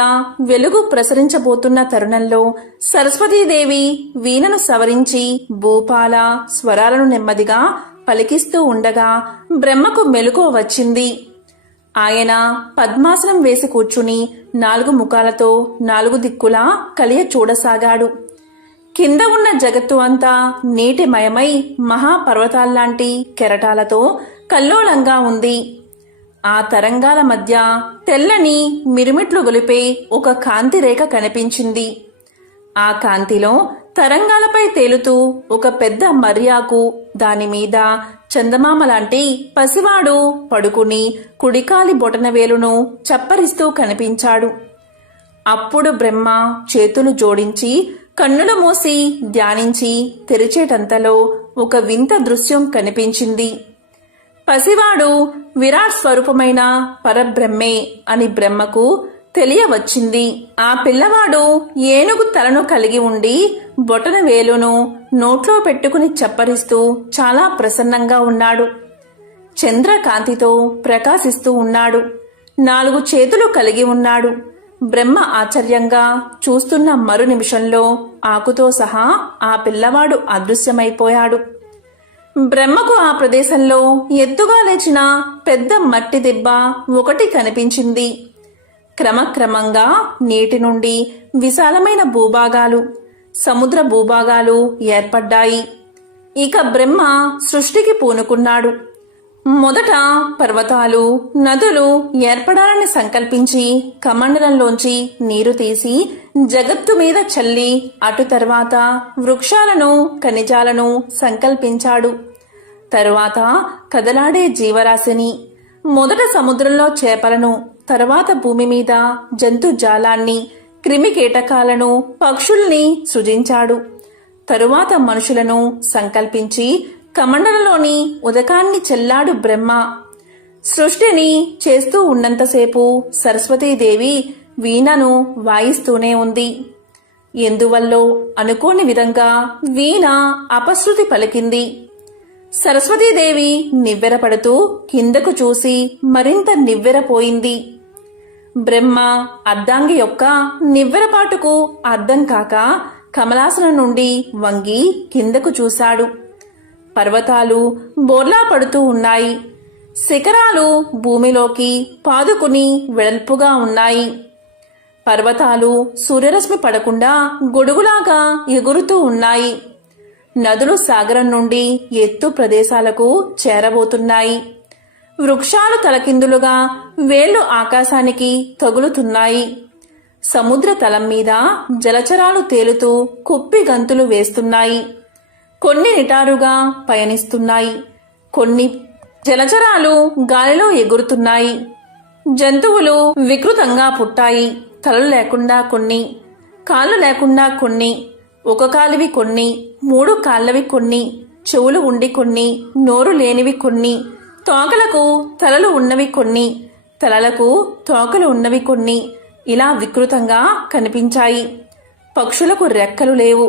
వెలుగు ప్రసరించబోతున్న తరుణంలో సరస్వతీదేవి వీణను సవరించి భూపాల స్వరాలను నెమ్మదిగా పలికిస్తూ ఉండగా బ్రహ్మకు మెలకువ వచ్చింది. ఆయన పద్మాసనం వేసి కూర్చుని 4 ముఖాలతో 4 దిక్కులా కలియ చూడసాగాడు. కింద ఉన్న జగత్తు అంతా నీటిమయమై మహాపర్వతాల్లాంటి కెరటాలతో కల్లోలంగా ఉంది. ఆ తరంగాల మధ్య తెల్లని మిరుమిట్లు గొలిపే ఒక కాంతి రేఖ కనిపించింది. ఆ కాంతిలో తరంగాలపై తేలుతూ ఒక పెద్ద మర్యాకు, దానిమీద చందమామ లాంటి పసివాడు పడుకుని కుడికాలి బొటనవేలును చప్పరిస్తూ కనిపించాడు. అప్పుడు బ్రహ్మ చేతులు జోడించి కన్నులు మూసి ధ్యానించి తెరిచేటంతలో ఒక వింత దృశ్యం కనిపించింది. పసివాడు విరాట్ స్వరూపమైన పరబ్రహ్మే అని బ్రహ్మకు తెలియవచ్చింది. ఆ పిల్లవాడు ఏనుగు తలను కలిగి ఉండి బొటన వేలును నోట్లో పెట్టుకుని చప్పరిస్తూ చాలా ప్రసన్నంగా ఉన్నాడు. చంద్రకాంతితో ప్రకాశిస్తూ ఉన్నాడు. 4 చేతులు కలిగి ఉన్నాడు. బ్రహ్మ ఆశ్చర్యంగా చూస్తున్న మరు నిమిషంలో ఆకుతో సహా ఆ పిల్లవాడు అదృశ్యమైపోయాడు. బ్రహ్మకు ఆ ప్రదేశంలో ఎత్తుగా లేచిన పెద్ద మట్టి దిబ్బ ఒకటి కనిపించింది. క్రమక్రమంగా నీటి నుండి విశాలమైన భూభాగాలు, సముద్ర భూభాగాలు ఏర్పడ్డాయి. ఇక బ్రహ్మ సృష్టికి పూనుకున్నాడు. మొదట పర్వతాలు, నదులు ఏర్పడాలని సంకల్పించి కమండలంలోంచి నీరు తీసి జగత్తు మీద చల్లి అటు తర్వాత వృక్షాలను, ఖనిజాలను సంకల్పించాడు. తరువాత కదలాడే జీవరాశిని, మొదట సముద్రంలో చేపలను, తరువాత భూమి మీద జంతుజాలాన్ని, క్రిమి కీటకాలను, పక్షుల్ని సృజించాడు. తరువాత మనుషులను సంకల్పించి కమండలంలోని ఉదకాన్ని చెల్లాడు బ్రహ్మ. సృష్టిని చేస్తూ ఉన్నంతసేపు సరస్వతీదేవి వీణను వాయిస్తూనే ఉంది. ఎందువల్లో అనుకోని విధంగా వీణ అపశృతి పలికింది. సరస్వతీదేవి నివ్వెరపడుతూ కిందకు చూసి మరింత నివ్వెరపోయింది. బ్రహ్మ అర్ధాంగి యొక్క నివ్వెరపాటుకు అర్థం కాక కమలాసనం నుండి వంగి కిందకు చూశాడు. పర్వతాలు బోర్లా పడుతూ ఉన్నాయి. శిఖరాలు భూమిలోకి పాదుకుని వెడల్పుగా ఉన్నాయి. పర్వతాలు సూర్యరశ్మి పడకుండా గొడుగులాగా ఎగురుతూ ఉన్నాయి. నదులు సాగరం నుండి ఎత్తు ప్రదేశాలకు చేరబోతున్నాయి. వృక్షాలు తలకిందులుగా వేళ్లు ఆకాశానికి తగులుతున్నాయి. సముద్ర తలం మీద జలచరాలు తేలుతూ కుప్పి గంతులు వేస్తున్నాయి. కొన్ని నిటారుగా పయనిస్తున్నాయి. కొన్ని జలచరాలు గాలిలో ఎగురుతున్నాయి. జంతువులు వికృతంగా పుట్టాయి. తలలు లేకుండా కొన్ని, కాళ్ళు లేకుండా కొన్ని, ఒక కాలివి కొన్ని, 3 కాళ్ళవి కొన్ని, చెవులు ఉండి కొన్ని, నోరు లేనివి కొన్ని, తోకలకు తలలు ఉన్నవి కొన్ని, తలలకు తోకలు ఉన్నవి కొన్ని, ఇలా వికృతంగా కనిపించాయి. పక్షులకు రెక్కలు లేవు.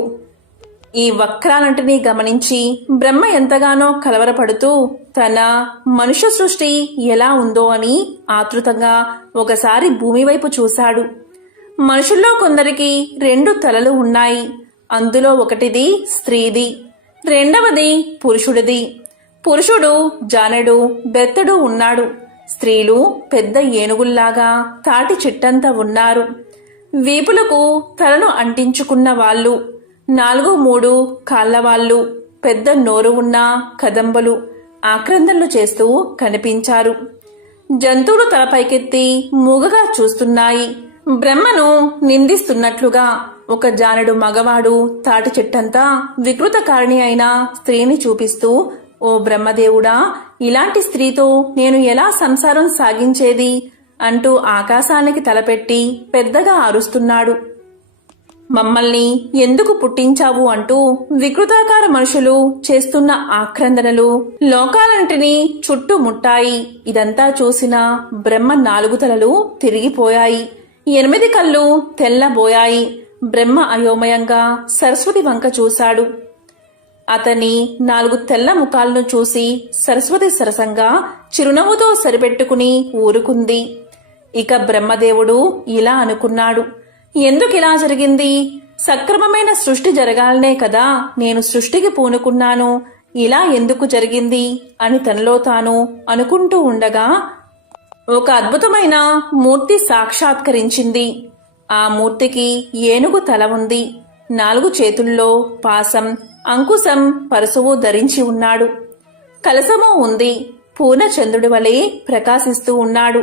ఈ వక్రాలంటినీ గమనించి బ్రహ్మ ఎంతగానో కలవరపడుతూ తన మనుష్య సృష్టి ఎలా ఉందో అని ఆతృతంగా ఒకసారి భూమి వైపు చూశాడు. మనుషుల్లో కొందరికి 2 తలలు ఉన్నాయి. అందులో ఒకటిది స్త్రీది, రెండవది పురుషుడిది. పురుషుడు జానెడు బెత్తడు ఉన్నాడు. స్త్రీలు పెద్ద ఏనుగుల్లాగా తాటి చెట్టంత ఉన్నారు. వీపులకు తలను అంటించుకున్న వాళ్ళు, 4-3 కాళ్లవాళ్లు, పెద్ద నోరు ఉన్న కదంబలు ఆక్రందనలు చేస్తూ కనిపించారు. జంతువులు తలపైకెత్తి మూగగా చూస్తున్నాయి. బ్రహ్మను నిందిస్తున్నట్లుగా ఒక జానెడు మగవాడు తాటి చెట్టంతా వికృతకారిణి అయిన స్త్రీని చూపిస్తూ, ఓ బ్రహ్మదేవుడా, ఇలాంటి స్త్రీతో నేను ఎలా సంసారం సాగించేది అంటూ ఆకాశానికి తలపెట్టి పెద్దగా అరుస్తున్నాడు. మమ్మల్ని ఎందుకు పుట్టించావు అంటూ వికృతాకార మనుషులు చేస్తున్న ఆక్రందనలు లోకాలంటిని చుట్టుముట్టాయి. ఇదంతా చూసిన బ్రహ్మ 4 తలలు తిరిగిపోయాయి. 8 కళ్ళు తెల్లబోయాయి. బ్రహ్మ అయోమయంగా సరస్వతి వంక చూశాడు. అతని 4 తెల్ల ముఖాలను చూసి సరస్వతి సరసంగా చిరునవ్వుతో సరిపెట్టుకుని ఊరుకుంది. ఇక బ్రహ్మదేవుడు ఇలా అనుకున్నాడు, ఎందుకిలా జరిగింది? సక్రమమైన సృష్టి జరగాలనే కదా నేను సృష్టికి పూనుకున్నాను, ఇలా ఎందుకు జరిగింది అని తనలో తాను అనుకుంటూ ఉండగా ఒక అద్భుతమైన మూర్తి సాక్షాత్కరించింది. ఆ మూర్తికి ఏనుగు తల ఉంది. 4 చేతుల్లో పాసం, అంకుశం, పరశువు ధరించి ఉన్నాడు. కలశము ఉంది. పూర్ణచంద్రుడి వలె ప్రకాశిస్తూ ఉన్నాడు.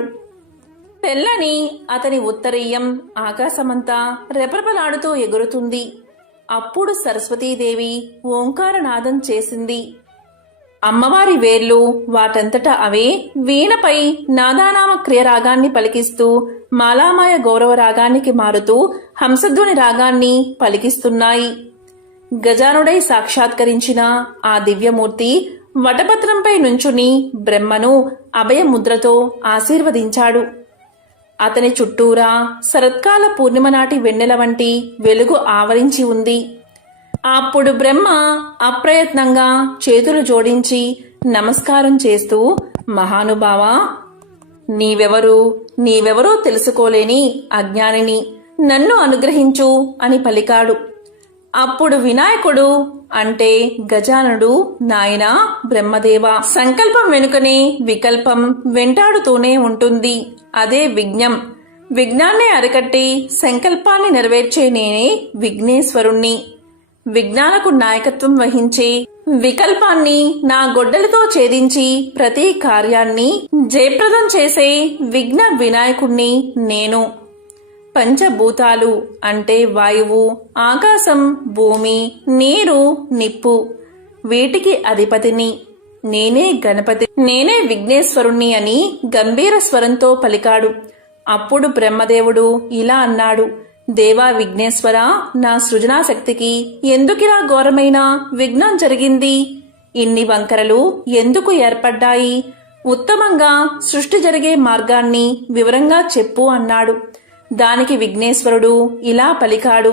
తెల్లని అతని ఉత్తరీయం ఆకాశమంతా రెపరెపలాడుతూ ఎగురుతుంది. అప్పుడు సరస్వతీదేవి ఓంకారనాదం చేసింది. అమ్మవారి వేర్లు వాటంతట అవే వీణపై నాదానామ క్రియ రాగాన్ని పలికిస్తూ మాలామాయ గౌరవ రాగానికి మారుతూ హంసధ్వని రాగాన్ని పలికిస్తున్నాయి. గజానుడై సాక్షాత్కరించిన ఆ దివ్యమూర్తి వటపత్రంపై నుంచుని బ్రహ్మను అభయముద్రతో ఆశీర్వదించాడు. అతని చుట్టూరా శరత్కాల పూర్ణిమ నాటి వెన్నెల వంటి వెలుగు ఆవరించి ఉంది. అప్పుడు బ్రహ్మ అప్రయత్నంగా చేతులు జోడించి నమస్కారం చేస్తూ, మహానుభావా, నీవెవరో తెలుసుకోలేని అజ్ఞానిని, నన్ను అనుగ్రహించు అని పలికాడు. అప్పుడు వినాయకుడు అంటే గజాననుడు, నాయనా బ్రహ్మదేవ, సంకల్పం వెనుకనే వికల్పం వెంటాడుతూనే ఉంటుంది. అదే విఘ్నం. విఘ్నాన్ని అరికట్టి సంకల్పాన్ని నెరవేర్చే నేనే విఘ్నేశ్వరుణ్ణి. విఘ్నాలకు నాయకత్వం వహించి వికల్పాన్ని నా గొడ్డలితో ఛేదించి ప్రతి కార్యాన్ని జయప్రదం చేసే విఘ్న వినాయకుణ్ణి నేను. పంచభూతాలు అంటే వాయువు, ఆకాశం, భూమి, నీరు, నిప్పు, వీటికి అధిపతిని నేనే గణపతి, నేనే విఘ్నేశ్వరుణ్ణి అని గంభీర స్వరంతో పలికాడు. అప్పుడు బ్రహ్మదేవుడు ఇలా అన్నాడు, దేవా విఘ్నేశ్వర, నా సృజనాశక్తికి ఎందుకిలా ఘోరమైన విఘ్నం జరిగింది? ఇన్ని వంకరలు ఎందుకు ఏర్పడ్డాయి? ఉత్తమంగా సృష్టి జరిగే మార్గాన్ని వివరంగా చెప్పు అన్నాడు. దానికి విఘ్నేశ్వరుడు ఇలా పలికాడు,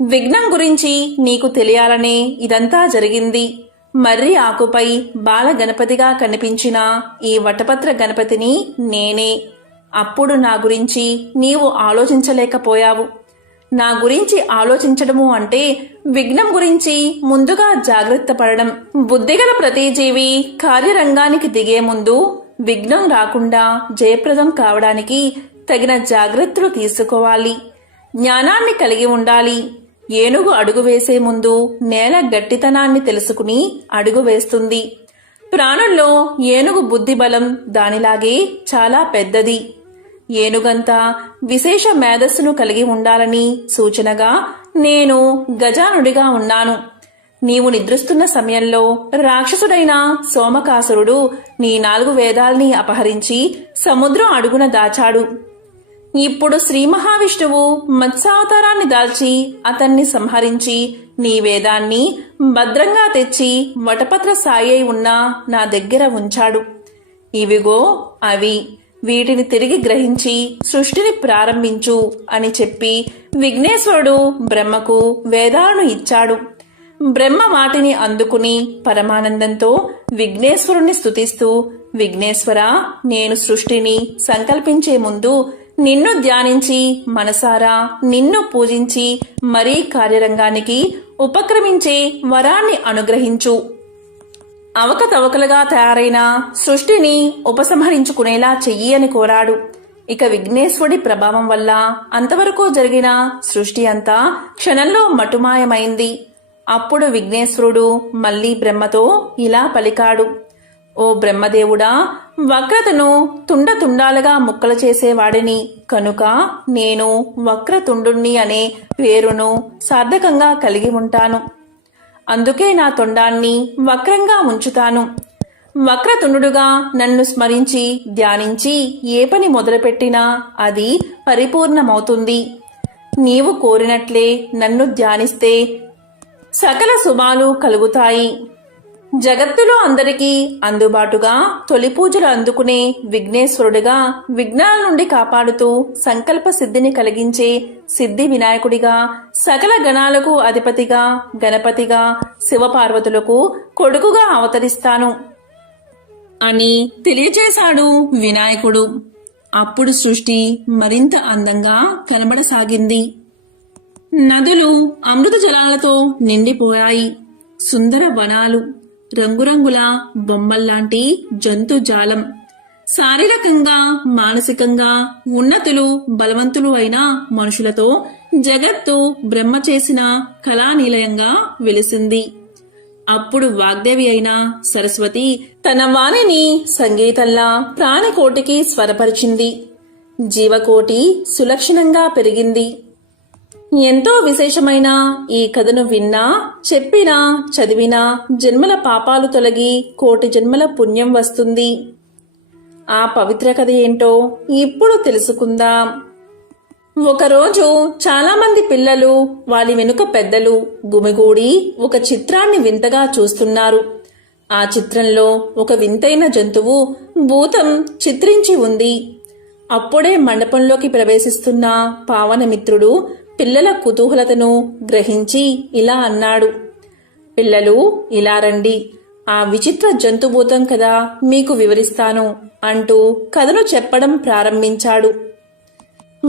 విఘ్నం గురించి నీకు తెలియాలనే ఇదంతా జరిగింది. మర్రి ఆకుపై బాల గణపతిగా కనిపించిన ఈ వటపత్ర గణపతిని నేనే. అప్పుడు నా గురించి నీవు ఆలోచించలేకపోయావు. నా గురించి ఆలోచించడము అంటే విఘ్నం గురించి ముందుగా జాగ్రత్త పడడం. బుద్ధిగల ప్రతి జీవి కార్యరంగానికి దిగే ముందు విఘ్నం రాకుండా జయప్రదం కావడానికి తగిన జాగ్రత్తలు తీసుకోవాలి. జ్ఞానాన్ని కలిగి ఉండాలి. ఏనుగు అడుగు వేసే ముందు నేల గట్టితనాన్ని తెలుసుకుని అడుగు వేస్తుంది. ప్రాణుల్లో ఏనుగు బుద్ధిబలం దానిలాగే చాలా పెద్దది. ఏనుగంతా విశేష మేధస్సును కలిగి ఉండాలని సూచనగా నేను గజానుడిగా ఉన్నాను. నీవు నిద్రిస్తున్న సమయంలో రాక్షసుడైన సోమకాసురుడు నీ 4 వేదాల్ని అపహరించి సముద్రం అడుగున దాచాడు. ఇప్పుడు శ్రీ మహావిష్ణువు మత్స్యావతారాన్ని దాల్చి అతన్ని సంహరించి నీ వేదాన్ని భద్రంగా తెచ్చి వటపత్ర సాయి ఉన్న నా దగ్గర ఉంచాడు. ఇవిగో అవి, వీటిని తిరిగి గ్రహించి సృష్టిని ప్రారంభించు అని చెప్పి విఘ్నేశ్వరుడు బ్రహ్మకు వేదాలను ఇచ్చాడు. బ్రహ్మ వాటిని అందుకుని పరమానందంతో విఘ్నేశ్వరుణ్ణి స్తుతిస్తూ, విఘ్నేశ్వర, నేను సృష్టిని సంకల్పించే ముందు నిన్ను ధ్యానించి మనసారా నిన్ను పూజించి మరీ కార్యరంగానికి ఉపక్రమించే వరాన్ని అనుగ్రహించు. అవకతవకలుగా తయారైన సృష్టిని ఉపసంహరించుకునేలా చెయ్యి అని కోరాడు. ఇక విఘ్నేశ్వరుడి ప్రభావం వల్ల అంతవరకు జరిగిన సృష్టి అంతా క్షణంలో మటుమాయమైంది. అప్పుడు విఘ్నేశ్వరుడు మళ్లీ బ్రహ్మతో ఇలా పలికాడు, ఓ బ్రహ్మదేవుడా, వక్రతను తుండతుండాలుగా ముక్కలు చేసేవాడిని కనుక నేను వక్రతుండుణ్ణి అనే పేరును సార్థకంగా కలిగి ఉంటాను. అందుకే నా తొండాన్ని వక్రంగా ఉంచుతాను. వక్రతుండుడుగా నన్ను స్మరించి ధ్యానించి ఏ పని మొదలుపెట్టినా అది పరిపూర్ణమవుతుంది. నీవు కోరినట్లే నన్ను ధ్యానిస్తే సకల శుభాలు కలుగుతాయి. జగత్తులో అందరికీ అందుబాటుగా తొలి పూజలు అందుకునే విఘ్నేశ్వరుడిగా, విఘ్నాల నుండి కాపాడుతూ సంకల్ప సిద్ధిని కలిగించే సిద్ధి వినాయకుడిగా, సకల గణాలకు అధిపతిగా, గణపతిగా, శివపార్వతులకు కొడుకుగా అవతరిస్తాను అని తెలియచేశాడు వినాయకుడు. అప్పుడు సృష్టి మరింత అందంగా కనబడసాగింది. నదులు అమృత జలాలతో నిండిపోయాయి. సుందర వనాలు, రంగురంగుల బొమ్మల్లాంటి జంతుజాలం, శారీరకంగా మానసికంగా ఉన్నతులు బలవంతులు అయిన మనుషులతో జగత్తు బ్రహ్మ చేసిన కళానిలయంగా వెలిసింది. అప్పుడు వాగ్దేవి అయిన సరస్వతి తన వాణిని సంగీతంలా ప్రాణికోటికి స్వరపరిచింది. జీవకోటి సులక్షణంగా పెరిగింది. ఎంతో విశేషమైన ఈ కథను విన్నా, చెప్పినా, చదివినా జన్మల పాపాలు తొలగి కోటి జన్మల పుణ్యం వస్తుంది. ఆ పవిత్ర కథ ఏంటో ఇప్పుడు తెలుసుకుందాం. ఒకరోజు చాలా మంది పిల్లలు, వాళ్ళ వెనుక పెద్దలు గుమిగూడి ఒక చిత్రాన్ని వింతగా చూస్తున్నారు. ఆ చిత్రంలో ఒక వింతైన జంతువు భూతం చిత్రించి ఉంది. అప్పుడే మండపంలోకి ప్రవేశిస్తున్న పావనమిత్రుడు పిల్లల కుతూహలతను గ్రహించి ఇలా అన్నాడు. పిల్లలు, ఇలా రండి, ఆ విచిత్ర జంతుభూతం కదా మీకు వివరిస్తాను అంటూ కథను చెప్పడం ప్రారంభించాడు.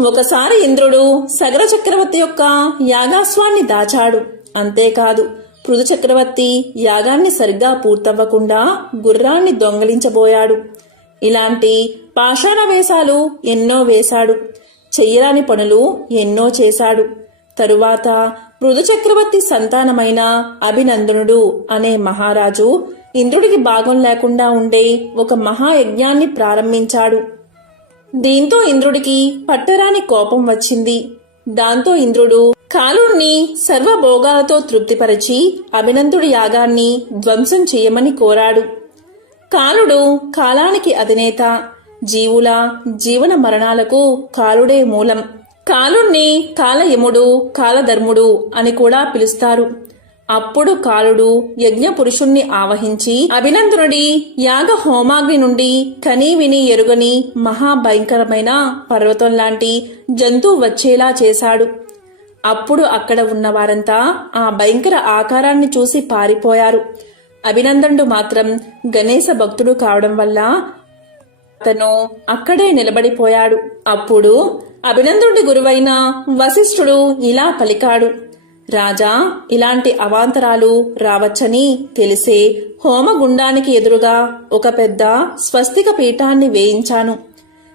ఒకసారి ఇంద్రుడు సగర చక్రవర్తి యొక్క యాగాశ్వాన్ని దాచాడు. అంతేకాదు, పృథు చక్రవర్తి యాగాన్ని సరిగ్గా పూర్తవ్వకుండా గుర్రాన్ని దొంగలించబోయాడు. ఇలాంటి పాషాణ వేషాలు ఎన్నో వేశాడు. చెయ్యరాని పనులు ఎన్నో చేశాడు. తరువాత పృథు చక్రవర్తి సంతానమైన అభినందనుడు అనే మహారాజు ఇంద్రుడికి భాగం లేకుండా ఉండే ఒక మహాయజ్ఞాన్ని ప్రారంభించాడు. దీంతో ఇంద్రుడికి పట్టరాని కోపం వచ్చింది. దాంతో ఇంద్రుడు కాలుణ్ణి సర్వభోగాలతో తృప్తిపరిచి అభినందుడి యాగాన్ని ధ్వంసం చేయమని కోరాడు. కాలుడు కాలానికి అధినేత. జీవుల జీవన మరణాలకు కాలుడే మూలం. కాలుణ్ణి కాలయముడు, కాలధర్ముడు అని కూడా పిలుస్తారు. అప్పుడు కాలుడు యజ్ఞపురుషుణ్ణి ఆవహించి అభినందనుడి యాగ హోమాగ్ని నుండి కనీ విని ఎరుగని మహాభయంకరమైన పర్వతం లాంటి జంతువు వచ్చేలా చేశాడు. అప్పుడు అక్కడ ఉన్న వారంతా ఆ భయంకర ఆకారాన్ని చూసి పారిపోయారు. అభినందనుడు మాత్రం గణేశ భక్తుడు కావడం వల్ల అతను అక్కడే నిలబడిపోయాడు. అప్పుడు అభినందనుడి గురువైన వశిష్ఠుడు ఇలా పలికాడు. రాజా, ఇలాంటి అవాంతరాలు రావచ్చని తెలిసే హోమగుండానికి ఎదురుగా ఒక పెద్ద స్వస్తిక పీఠాన్ని వేయించాను.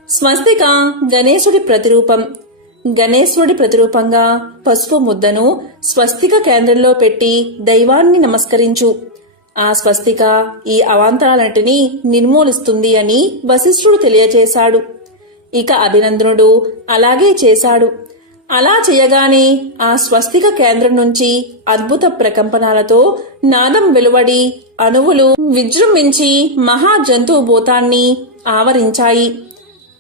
స్వస్తిక గణేశుడి ప్రతిరూపం. గణేశుడి ప్రతిరూపంగా పసుపు ముద్దను స్వస్తిక కేంద్రంలో పెట్టి దైవాన్ని నమస్కరించు. ఆ స్వస్తిక ఈ అవాంతరాలన్నిటినీ నిర్మూలిస్తుంది అని వశిష్ఠుడు తెలియజేశాడు. ఇక అభినందనుడు అలాగే చేశాడు. అలా చేయగానే ఆ స్వస్తిక కేంద్రం నుంచి అద్భుత ప్రకంపనాలతో నాదం వెలువడి అణువులు విజృంభించి మహా జంతువు భూతాన్ని ఆవరించాయి.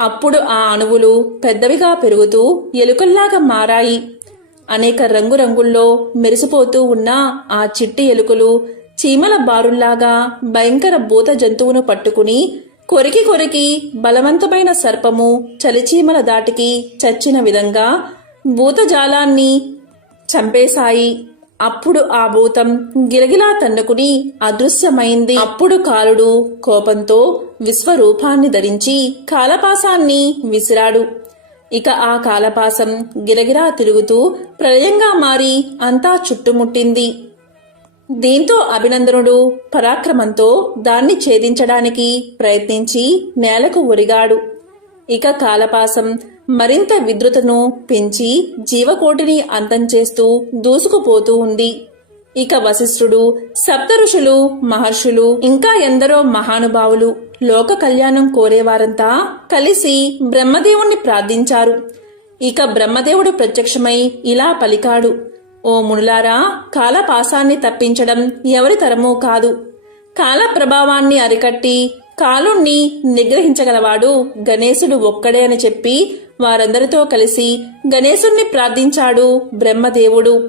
అప్పుడు ఆ అణువులు పెద్దవిగా పెరుగుతూ ఎలుకల్లాగా మారాయి. అనేక రంగురంగుల్లో మెరిసిపోతూ ఉన్న ఆ చిట్టి ఎలుకలు చీమల బారుల్లాగా భయంకర భూత జంతువును పట్టుకుని కొరికి కొరికి బలవంతమైన సర్పము చలిచీమల దాటికి చచ్చిన విధంగా భూతజాలాన్ని చంపేశాయి. అప్పుడు ఆ భూతం గిలగిలా తన్నుకుని అదృశ్యమైంది. అప్పుడు కాలుడు కోపంతో విశ్వరూపాన్ని ధరించి కాలపాసాన్ని విసిరాడు. ఇక ఆ కాలపాసం గిరగిరా తిరుగుతూ ప్రళయంగా మారి అంతా చుట్టుముట్టింది. దీంతో అభినందనుడు పరాక్రమంతో దాన్ని ఛేదించడానికి ప్రయత్నించి నేలకు ఒరిగాడు. ఇక కాలపాసం మరింత విద్రుతను పెంచి జీవకోటిని అంతం చేస్తూ దూసుకుపోతూ ఉంది. ఇక వశిష్ఠుడు, సప్త ఋషులు, మహర్షులు, ఇంకా ఎందరో మహానుభావులు, లోక కళ్యాణం కోరేవారంతా కలిసి బ్రహ్మదేవుణ్ణి ప్రార్థించారు. ఇక బ్రహ్మదేవుడు ప్రత్యక్షమై ఇలా పలికాడు. ఓ మునులారా, కాలపాసాన్ని తప్పించడం ఎవరి తరమూ కాదు. కాల ప్రభావాన్ని అరికట్టి కాలుణ్ణి నిగ్రహించగలవాడు గణేశుడు ఒక్కడే అని చెప్పి వారందరితో కలిసి గణేశుణ్ణి ప్రార్థించాడు బ్రహ్మదేవుడు.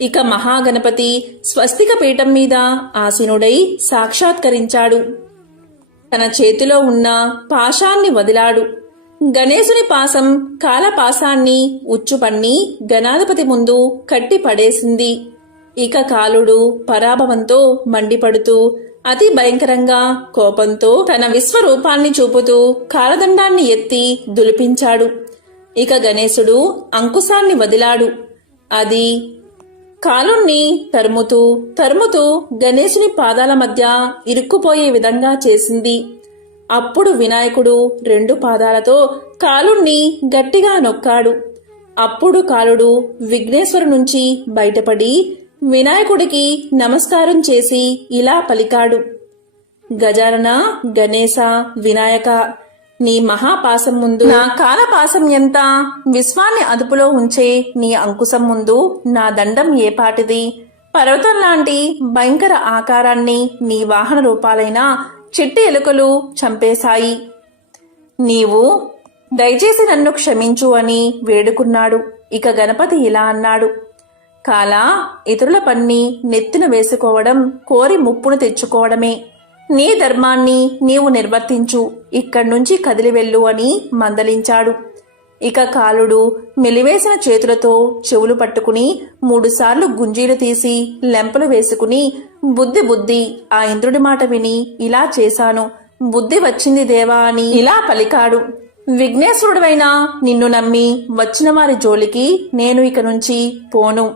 ఇక మహాగణపతి స్వస్తిక పీఠం మీద ఆసీనుడై సాక్షాత్కరించాడు. తన చేతిలో ఉన్న పాశాన్ని వదిలాడు. గణేశుని పాశం కాలపాశాన్ని ఉచ్చుపన్ని గణాధిపతి ముందు కట్టి పడేసింది. ఇక కాలుడు పరాభవంతో మండిపడుతూ అతి భయంకరంగా కోపంతో తన విశ్వరూపాన్ని చూపుతూ కాలదండాన్ని ఎత్తి దులిపించాడు. ఇక గణేశుడు అంకుశాన్ని వదిలాడు. అది కాలుణ్ణి తరుముతూ తరుముతూ గణేశుని పాదాల మధ్య ఇరుక్కుపోయే విధంగా చేసింది. అప్పుడు వినాయకుడు 2 పాదాలతో కాలుణ్ణి గట్టిగా నొక్కాడు. అప్పుడు కాలుడు విఘ్నేశ్వరు నుంచి బయటపడి వినాయకుడికి నమస్కారం చేసి ఇలా పలికాడు: గజానన గణేశ వినాయక, నీ మహాపాశం ముందు నా కాలపాశం ఎంత? విశ్వాన్ని అదుపులో ఉంచే నీ అంకుశం ముందు నా దండం ఏపాటిది? పర్వతం లాంటి భయంకర ఆకారాన్ని నీ వాహన రూపాలైన చిట్టి ఎలుకలు చంపేశాయి. నీవు దయచేసి నన్ను క్షమించు అని వేడుకున్నాడు. ఇక గణపతి ఇలా అన్నాడు: కాలా, ఇతరుల పన్ని నెత్తిన వేసుకోవడం కోరి ముప్పును తెచ్చుకోవడమే. నీ ధర్మాన్ని నీవు నిర్వర్తించు, ఇక్కడ్నుంచి కదిలి వెళ్ళు అని మందలించాడు. ఇక కాలుడు మెలివేసిన చేతులతో చెవులు పట్టుకుని 3 సార్లు గుంజీలు తీసి లెంపలు వేసుకుని బుద్ధి ఆ ఇంద్రుడి మాట విని ఇలా చేశాను, బుద్ధి వచ్చింది దేవా అని ఇలా పలికాడు. విఘ్నేశ్వరుడైనా నిన్ను నమ్మి వచ్చిన వారి జోలికి నేను ఇక నుంచి పోను.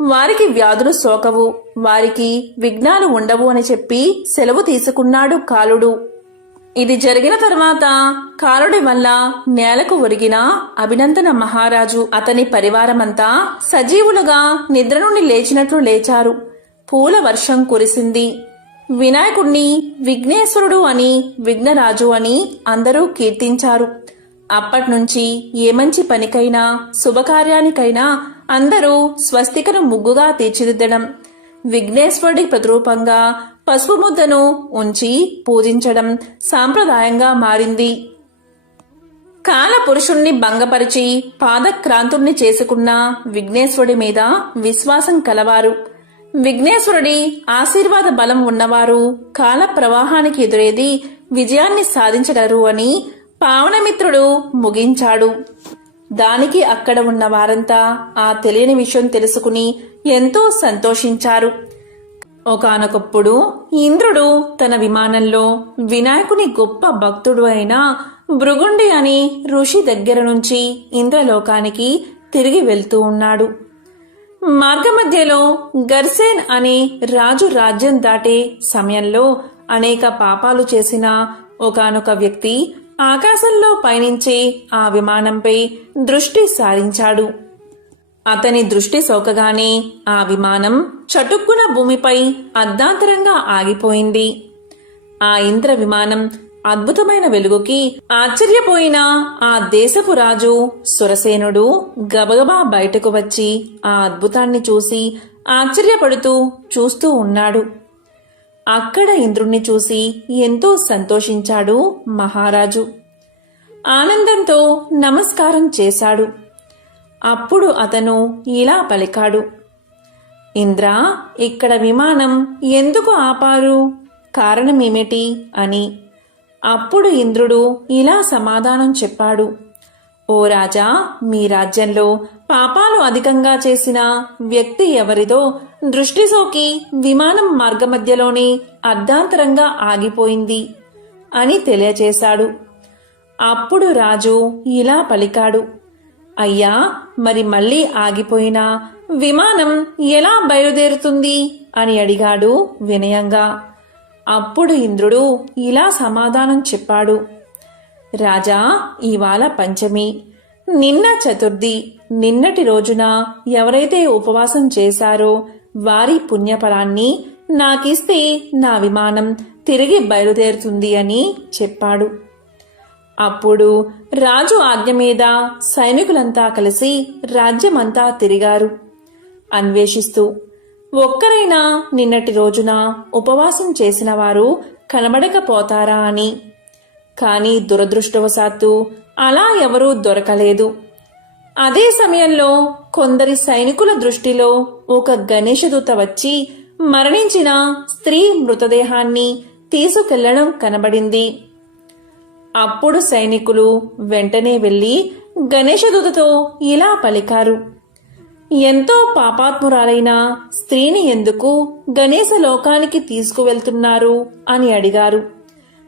వారికి వ్యాధులు సోకవు, వారికి విఘ్నాలు ఉండవు అని చెప్పి సెలవు తీసుకున్నాడు కాలుడు. ఇది జరిగిన తర్వాత కాలుడి వల్ల నేలకు ఒరిగిన అభినందన మహారాజు అతని పరివారమంతా సజీవులుగా నిద్ర నుండి లేచినట్లు లేచారు. పూల వర్షం కురిసింది. వినాయకుణ్ణి విఘ్నేశ్వరుడు అని విఘ్నరాజు అని అందరూ కీర్తించారు. అప్పట్నుంచి ఏ మంచి పనికైనా శుభకార్యానికైనా అందరూ స్వస్తికను ముగ్గుగా తీర్చిదిద్దడం, విఘ్నేశ్వరుడి ప్రతిరూపంగా పసుపు ముద్దను ఉంచి పూజించడం సాంప్రదాయంగా మారింది. కాల పురుషుణ్ణి భంగపరిచి పాదక్రాంతుణ్ణి చేసుకున్న విఘ్నేశ్వరుడి మీద విశ్వాసం కలవారు, విఘ్నేశ్వరుడి ఆశీర్వాద బలం ఉన్నవారు కాల ప్రవాహానికి ఎదురేది విజయాన్ని సాధించగలరు అని పావనమిత్రుడు ముగించాడు. దానికి అక్కడ ఉన్న వారంతా ఆ తెలియని విషయం తెలుసుకుని ఎంతో సంతోషించారు. ఒకానొకప్పుడు ఇంద్రుడు తన విమానంలో వినాయకుని గొప్ప భక్తుడు అయిన భృగుండి అని ఋషి దగ్గర నుంచి ఇంద్రలోకానికి తిరిగి వెళ్తూ ఉన్నాడు. మార్గమధ్యలో గర్సేన్ అనే రాజు రాజ్యం దాటే సమయంలో అనేక పాపాలు చేసిన ఒకానొక వ్యక్తి ఆకాశంలో పయనించే ఆ విమానంపై దృష్టి సారించాడు. అతని దృష్టి సోకగానే ఆ విమానం చటుక్కున భూమిపై అర్ధాంతరంగా ఆగిపోయింది. ఆ ఇంద్ర విమానం అద్భుతమైన వెలుగుకి ఆశ్చర్యపోయిన ఆ దేశపు రాజు సురసేనుడు గబగబా బయటకు వచ్చి ఆ అద్భుతాన్ని చూసి ఆశ్చర్యపడుతూ చూస్తూ ఉన్నాడు. అక్కడ ఇంద్రుణ్ణి చూసి ఎంతో సంతోషించాడు మహారాజు. ఆనందంతో నమస్కారం చేశాడు. అప్పుడు అతను ఇలా పలికాడు: ఇంద్రా, ఇక్కడ విమానం ఎందుకు ఆపారు? కారణమేమిటి అని. అప్పుడు ఇంద్రుడు ఇలా సమాధానం చెప్పాడు: ఓ రాజా, మీ రాజ్యంలో పాపాలు అధికంగా చేసిన వ్యక్తి ఎవరిదో దృష్టి సోకి విమానం మార్గమధ్యలోనే అర్ధాంతరంగా ఆగిపోయింది అని తెలియచేశాడు. అప్పుడు రాజు ఇలా పలికాడు: అయ్యా, మరి మళ్ళీ ఆగిపోయిన విమానం ఎలా బయలుదేరుతుంది అని అడిగాడు వినయంగా. అప్పుడు ఇంద్రుడు ఇలా సమాధానం చెప్పాడు: రాజా, ఇవాళ పంచమి, నిన్న చతుర్థి. నిన్నటి రోజున ఎవరైతే ఉపవాసం చేశారో వారి పుణ్యఫలాన్ని నాకిస్తే నా విమానం తిరిగి బయలుదేరుతుంది అని చెప్పాడు. అప్పుడు రాజు ఆజ్ఞ మీద సైనికులంతా కలిసి రాజ్యమంతా తిరిగారు, అన్వేషిస్తూ ఒక్కరైనా నిన్నటి రోజున ఉపవాసం చేసిన వారు కనబడకపోతారా అని. కాని దురదృష్టవశాత్తు అలా ఎవరూ దొరకలేదు. అదే సమయంలో కొందరి సైనికుల దృష్టిలో ఒక గణేశదూత వచ్చి మరణించిన స్త్రీ మృతదేహాన్ని తీసుకెళ్లడం కనబడింది. అప్పుడు సైనికులు వెంటనే వెళ్లి గణేశదూతతో ఇలా పలికారు, ఎంతో పాపాత్మురాలైన స్త్రీని ఎందుకు గణేశ లోకానికి తీసుకువెళ్తున్నారు అని అడిగారు.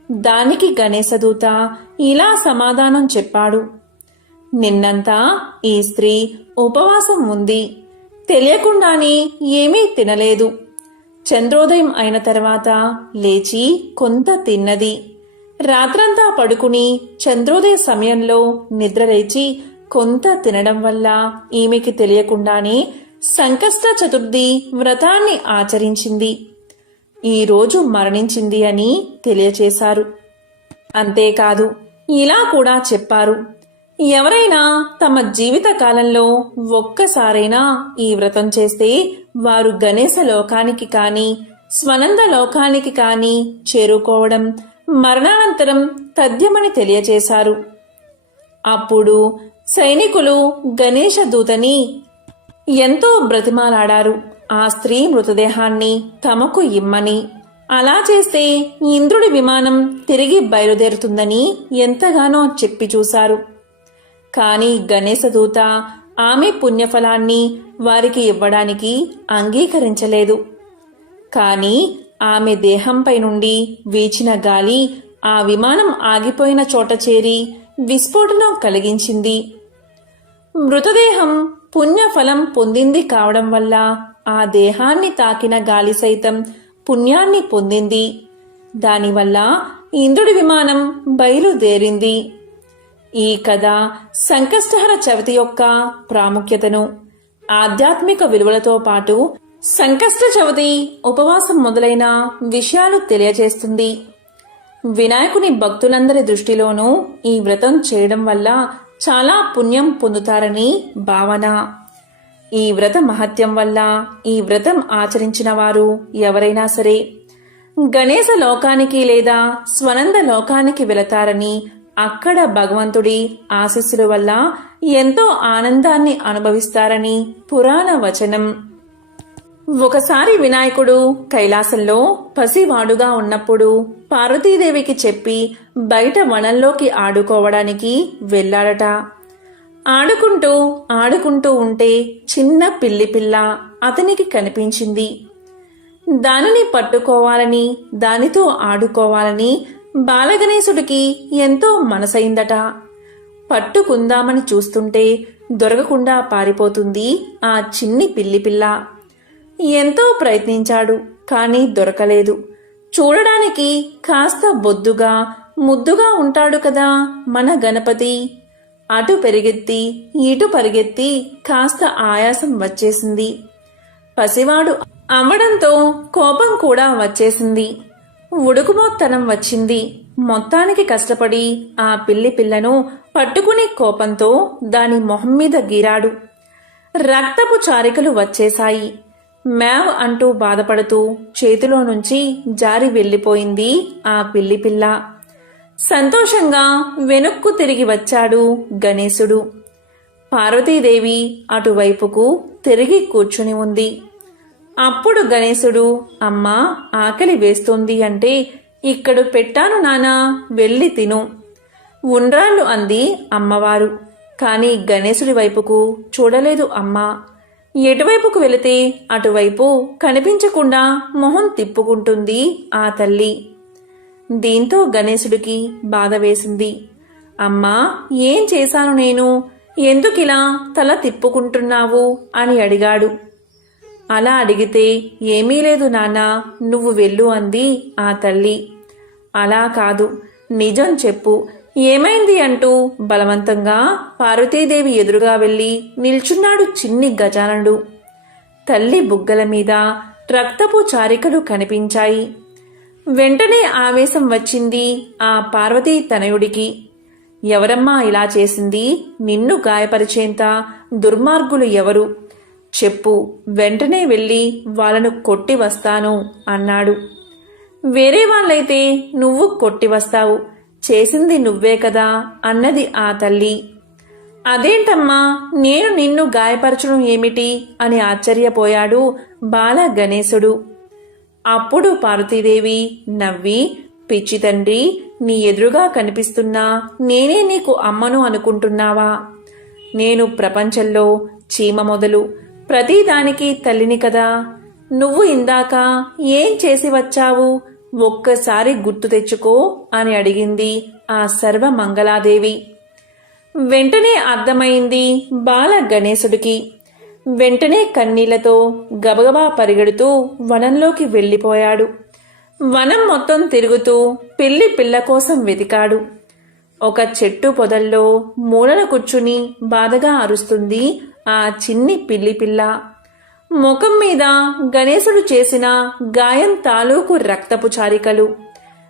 దానికి గణేశదూత ఇలా సమాధానం చెప్పాడు, నిన్నంతా ఈ స్త్రీ ఉపవాసం ఉంది, తెలియకుండానే ఏమీ తినలేదు. చంద్రోదయం అయిన తర్వాత లేచి కొంత తిన్నది. రాత్రంతా పడుకుని చంద్రోదయ సమయంలో నిద్రలేచి కొంత తినడం వల్ల ఈమెకి తెలియకుండానే సంకష్ట చతుర్థి వ్రతాన్ని ఆచరించింది. ఈరోజు మరణించింది అని తెలియచేశారు. అంతేకాదు ఇలా కూడా చెప్పారు, ఎవరైనా తమ జీవిత కాలంలో ఒక్కసారైనా ఈ వ్రతం చేస్తే వారు గణేశ లోకానికి కాని స్వనంద లోకానికి కాని చేరుకోవడం మరణానంతరం తథ్యమని తెలియచేశారు. అప్పుడు సైనికులు గణేశ దూతని ఎంతో బ్రతిమాలాడారు ఆ స్త్రీ మృతదేహాన్ని తమకు ఇమ్మని. అలా చేస్తే ఇంద్రుడి విమానం తిరిగి బయలుదేరుతుందని ఎంతగానో చెప్పి చూశారు. కాని గణేశదూత ఆమె పుణ్యఫలాన్ని వారికి ఇవ్వడానికి అంగీకరించలేదు. కాని ఆమె దేహంపై నుండి వీచిన గాలి ఆ విమానం ఆగిపోయిన చోట చేరి విస్ఫోటనం కలిగించింది. మృతదేహం పుణ్యఫలం పొందింది కావడం వల్ల ఆ దేహాన్ని తాకిన గాలి సైతం పుణ్యాన్ని పొందింది. దానివల్ల ఇంద్రుడి విమానం బయలుదేరింది. ఈ కథ సంకష్టహర చవితి యొక్క ప్రాముఖ్యతను, ఆధ్యాత్మిక విలువలతో పాటు సంకష్ట చవితి ఉపవాసం మొదలైన విషయాలు తెలియజేస్తుంది. వినాయకుని భక్తులందరి దృష్టిలోనూ ఈ వ్రతం చేయడం వల్ల చాలా పుణ్యం పొందుతారని భావన. ఈ వ్రత మహత్యం వల్ల ఈ వ్రతం ఆచరించిన వారు ఎవరైనా సరే గణేశ లోకానికి లేదా స్వనంద లోకానికి వెళతారని, అక్కడ భగవంతుడి ఆశీస్సుల వల్ల ఎంతో ఆనందాన్ని అనుభవిస్తారని పురాణ వచనం. ఒకసారి వినాయకుడు కైలాసంలో పసివాడుగా ఉన్నప్పుడు పార్వతీదేవికి చెప్పి బయట వనంలోకి ఆడుకోవడానికి వెళ్ళాడట. ఆడుకుంటూ ఉంటే చిన్న పిల్లి పిల్ల అతనికి కనిపించింది. దానిని పట్టుకోవాలని, దానితో ఆడుకోవాలని బాలగణేశుడికి ఎంతో మనసైందట. పట్టుకుందామని చూస్తుంటే దొరకకుండా పారిపోతుంది ఆ చిన్ని పిల్లి పిల్ల. ఎంతో ప్రయత్నించాడు, కానీ దొరకలేదు. చూడడానికి కాస్త బొద్దుగా ముద్దుగా ఉంటాడు కదా మన గణపతి. అటు పెరిగెత్తి ఇటు పరిగెత్తి కాస్త ఆయాసం వచ్చేసింది. పసివాడు అవ్వడంతో కోపం కూడా వచ్చేసింది. ఉడుకుమోత్తనం వచ్చింది. మొత్తానికి కష్టపడి ఆ పిల్లి పిల్లను పట్టుకుని కోపంతో దాని మొహం మీద గీరాడు. రక్తపు చారికలు వచ్చేశాయి. మ్యావ్ అంటూ బాధపడుతూ చేతిలో నుంచి జారి వెళ్లిపోయింది ఆ పిల్లి పిల్ల. సంతోషంగా వెనక్కు తిరిగి వచ్చాడు గణేశుడు. పార్వతీదేవి అటువైపుకు తిరిగి కూర్చుని ఉంది. అప్పుడు గణేశుడు, అమ్మా ఆకలి వేస్తోంది అంటే, ఇక్కడ పెట్టాను నానా, వెళ్ళి తిను. ఉండ్రాళ్ళు అంది అమ్మవారు. కాని గణేశుడి వైపుకు చూడలేదు అమ్మ. ఎటువైపుకు వెళితే అటువైపు కనిపించకుండా మొహం తిప్పుకుంటుంది ఆ తల్లి. దీంతో గణేశుడికి బాధ వేసింది. అమ్మా ఏం చేశాను నేను, ఎందుకిలా తల తిప్పుకుంటున్నావు అని అడిగాడు. అలా అడిగితే ఏమీ లేదు నాన్నా, నువ్వు వెళ్ళు అంది ఆ తల్లి. అలా కాదు, నిజం చెప్పు, ఏమైంది అంటూ బలవంతంగా పార్వతీదేవి ఎదురుగా వెళ్లి నిల్చున్నాడు చిన్ని గజాననుడు. తల్లి బుగ్గల మీద రక్తపు చారికలు కనిపించాయి. వెంటనే ఆవేశం వచ్చింది ఆ పార్వతీ తనయుడికి. ఎవరమ్మా ఇలా చేసింది? నిన్ను గాయపరిచేంత దుర్మార్గులు ఎవరు? చెప్పు, వెంటనే వెళ్ళి వాళ్ళను కొట్టి వస్తాను అన్నాడు. వేరే వాళ్ళైతే నువ్వు కొట్టి వస్తావు, చేసింది నువ్వే కదా అన్నది ఆ తల్లి. అదేంటమ్మా, నేను నిన్ను గాయపరచడం ఏమిటి అని ఆశ్చర్యపోయాడు బాల గణేశుడు. అప్పుడు పార్వతీదేవి నవ్వి, పిచ్చి తండ్రి, నీ ఎదురుగా కనిపిస్తున్నా నేనే నీకు అమ్మను అనుకుంటున్నావా? నేను ప్రపంచంలో చీమ మొదలు ప్రతిదానికి తల్లిని కదా. నువ్వు ఇందాక ఏం చేసి వచ్చావు, ఒక్కసారి గుర్తు తెచ్చుకో అని అడిగింది ఆ సర్వమంగళాదేవి. వెంటనే అర్థమైంది బాల గణేశుడికి. వెంటనే కన్నీళ్లతో గబగబా పరిగెడుతూ వనంలోకి వెళ్ళిపోయాడు. వనం మొత్తం తిరుగుతూ పిల్లి పిల్ల కోసం వెతికాడు. ఒక చెట్టు పొదల్లో మూలన కూర్చుని బాధగా అరుస్తుంది ఆ చిన్ని పిల్లి పిల్ల. ముఖం మీద గణేశుడు చేసిన గాయం తాలూకు రక్తపు చారికలు.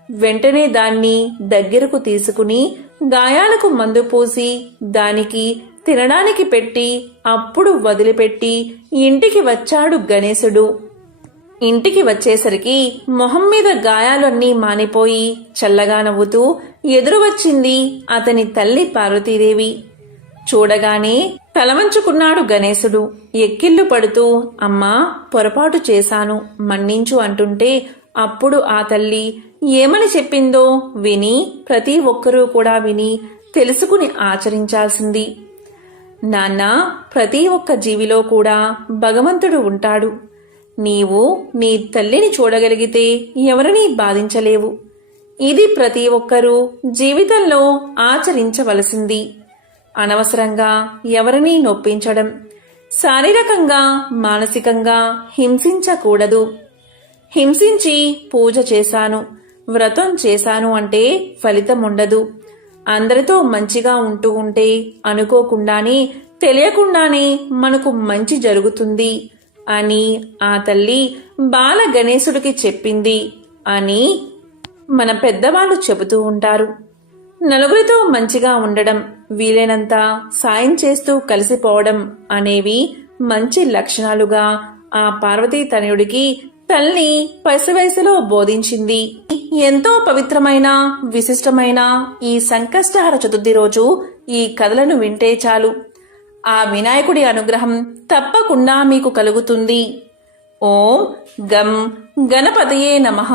వెంటనే దాన్ని దగ్గరకు తీసుకుని గాయాలకు మందు పూసి దానికి తినడానికి పెట్టి అప్పుడు వదిలిపెట్టి ఇంటికి వచ్చాడు గణేశుడు. ఇంటికి వచ్చేసరికి మొహం మీద గాయాలన్నీ మానిపోయి చల్లగా నవ్వుతూ ఎదురు వచ్చింది అతని తల్లి పార్వతీదేవి. చూడగానే తలవంచుకున్నాడు గణేశుడు. ఎక్కిళ్ళు పడుతూ, అమ్మా, పొరపాటు చేశాను, మన్నించు అంటుంటే అప్పుడు ఆ తల్లి ఏమని చెప్పిందో విని ప్రతి ఒక్కరూ కూడా విని తెలుసుకుని ఆచరించాల్సింది. నాన్న, ప్రతి ఒక్క జీవిలో కూడా భగవంతుడు ఉంటాడు. నీవు నీ తల్లిని చూడగలిగితే ఎవరినీ బాధించలేవు. ఇది ప్రతి ఒక్కరూ జీవితంలో ఆచరించవలసింది. అనవసరంగా ఎవరినీ నొప్పించడం, శారీరకంగా మానసికంగా హింసించకూడదు. హింసించి పూజ చేశాను, వ్రతం చేశాను అంటే ఫలితం ఉండదు. అందరితో మంచిగా ఉంటూ ఉంటే అనుకోకుండానే తెలియకుండానే మనకు మంచి జరుగుతుంది అని ఆ తల్లి బాల గణేశుడికి చెప్పింది అని మన పెద్దవాళ్ళు చెబుతూ ఉంటారు. నలుగురితో మంచిగా ఉండడం, వీలైనంత సాయం చేస్తూ కలిసిపోవడం అనేవి మంచి లక్షణాలుగా ఆ పార్వతీ తనయుడికి తల్లి పసివయసులో బోధించింది. ఎంతో పవిత్రమైన విశిష్టమైన ఈ సంకష్టహర చతుర్థి రోజు ఈ కథలను వింటే చాలు, ఆ వినాయకుడి అనుగ్రహం తప్పకుండా మీకు కలుగుతుంది. ఓం గం గణపతయే నమః.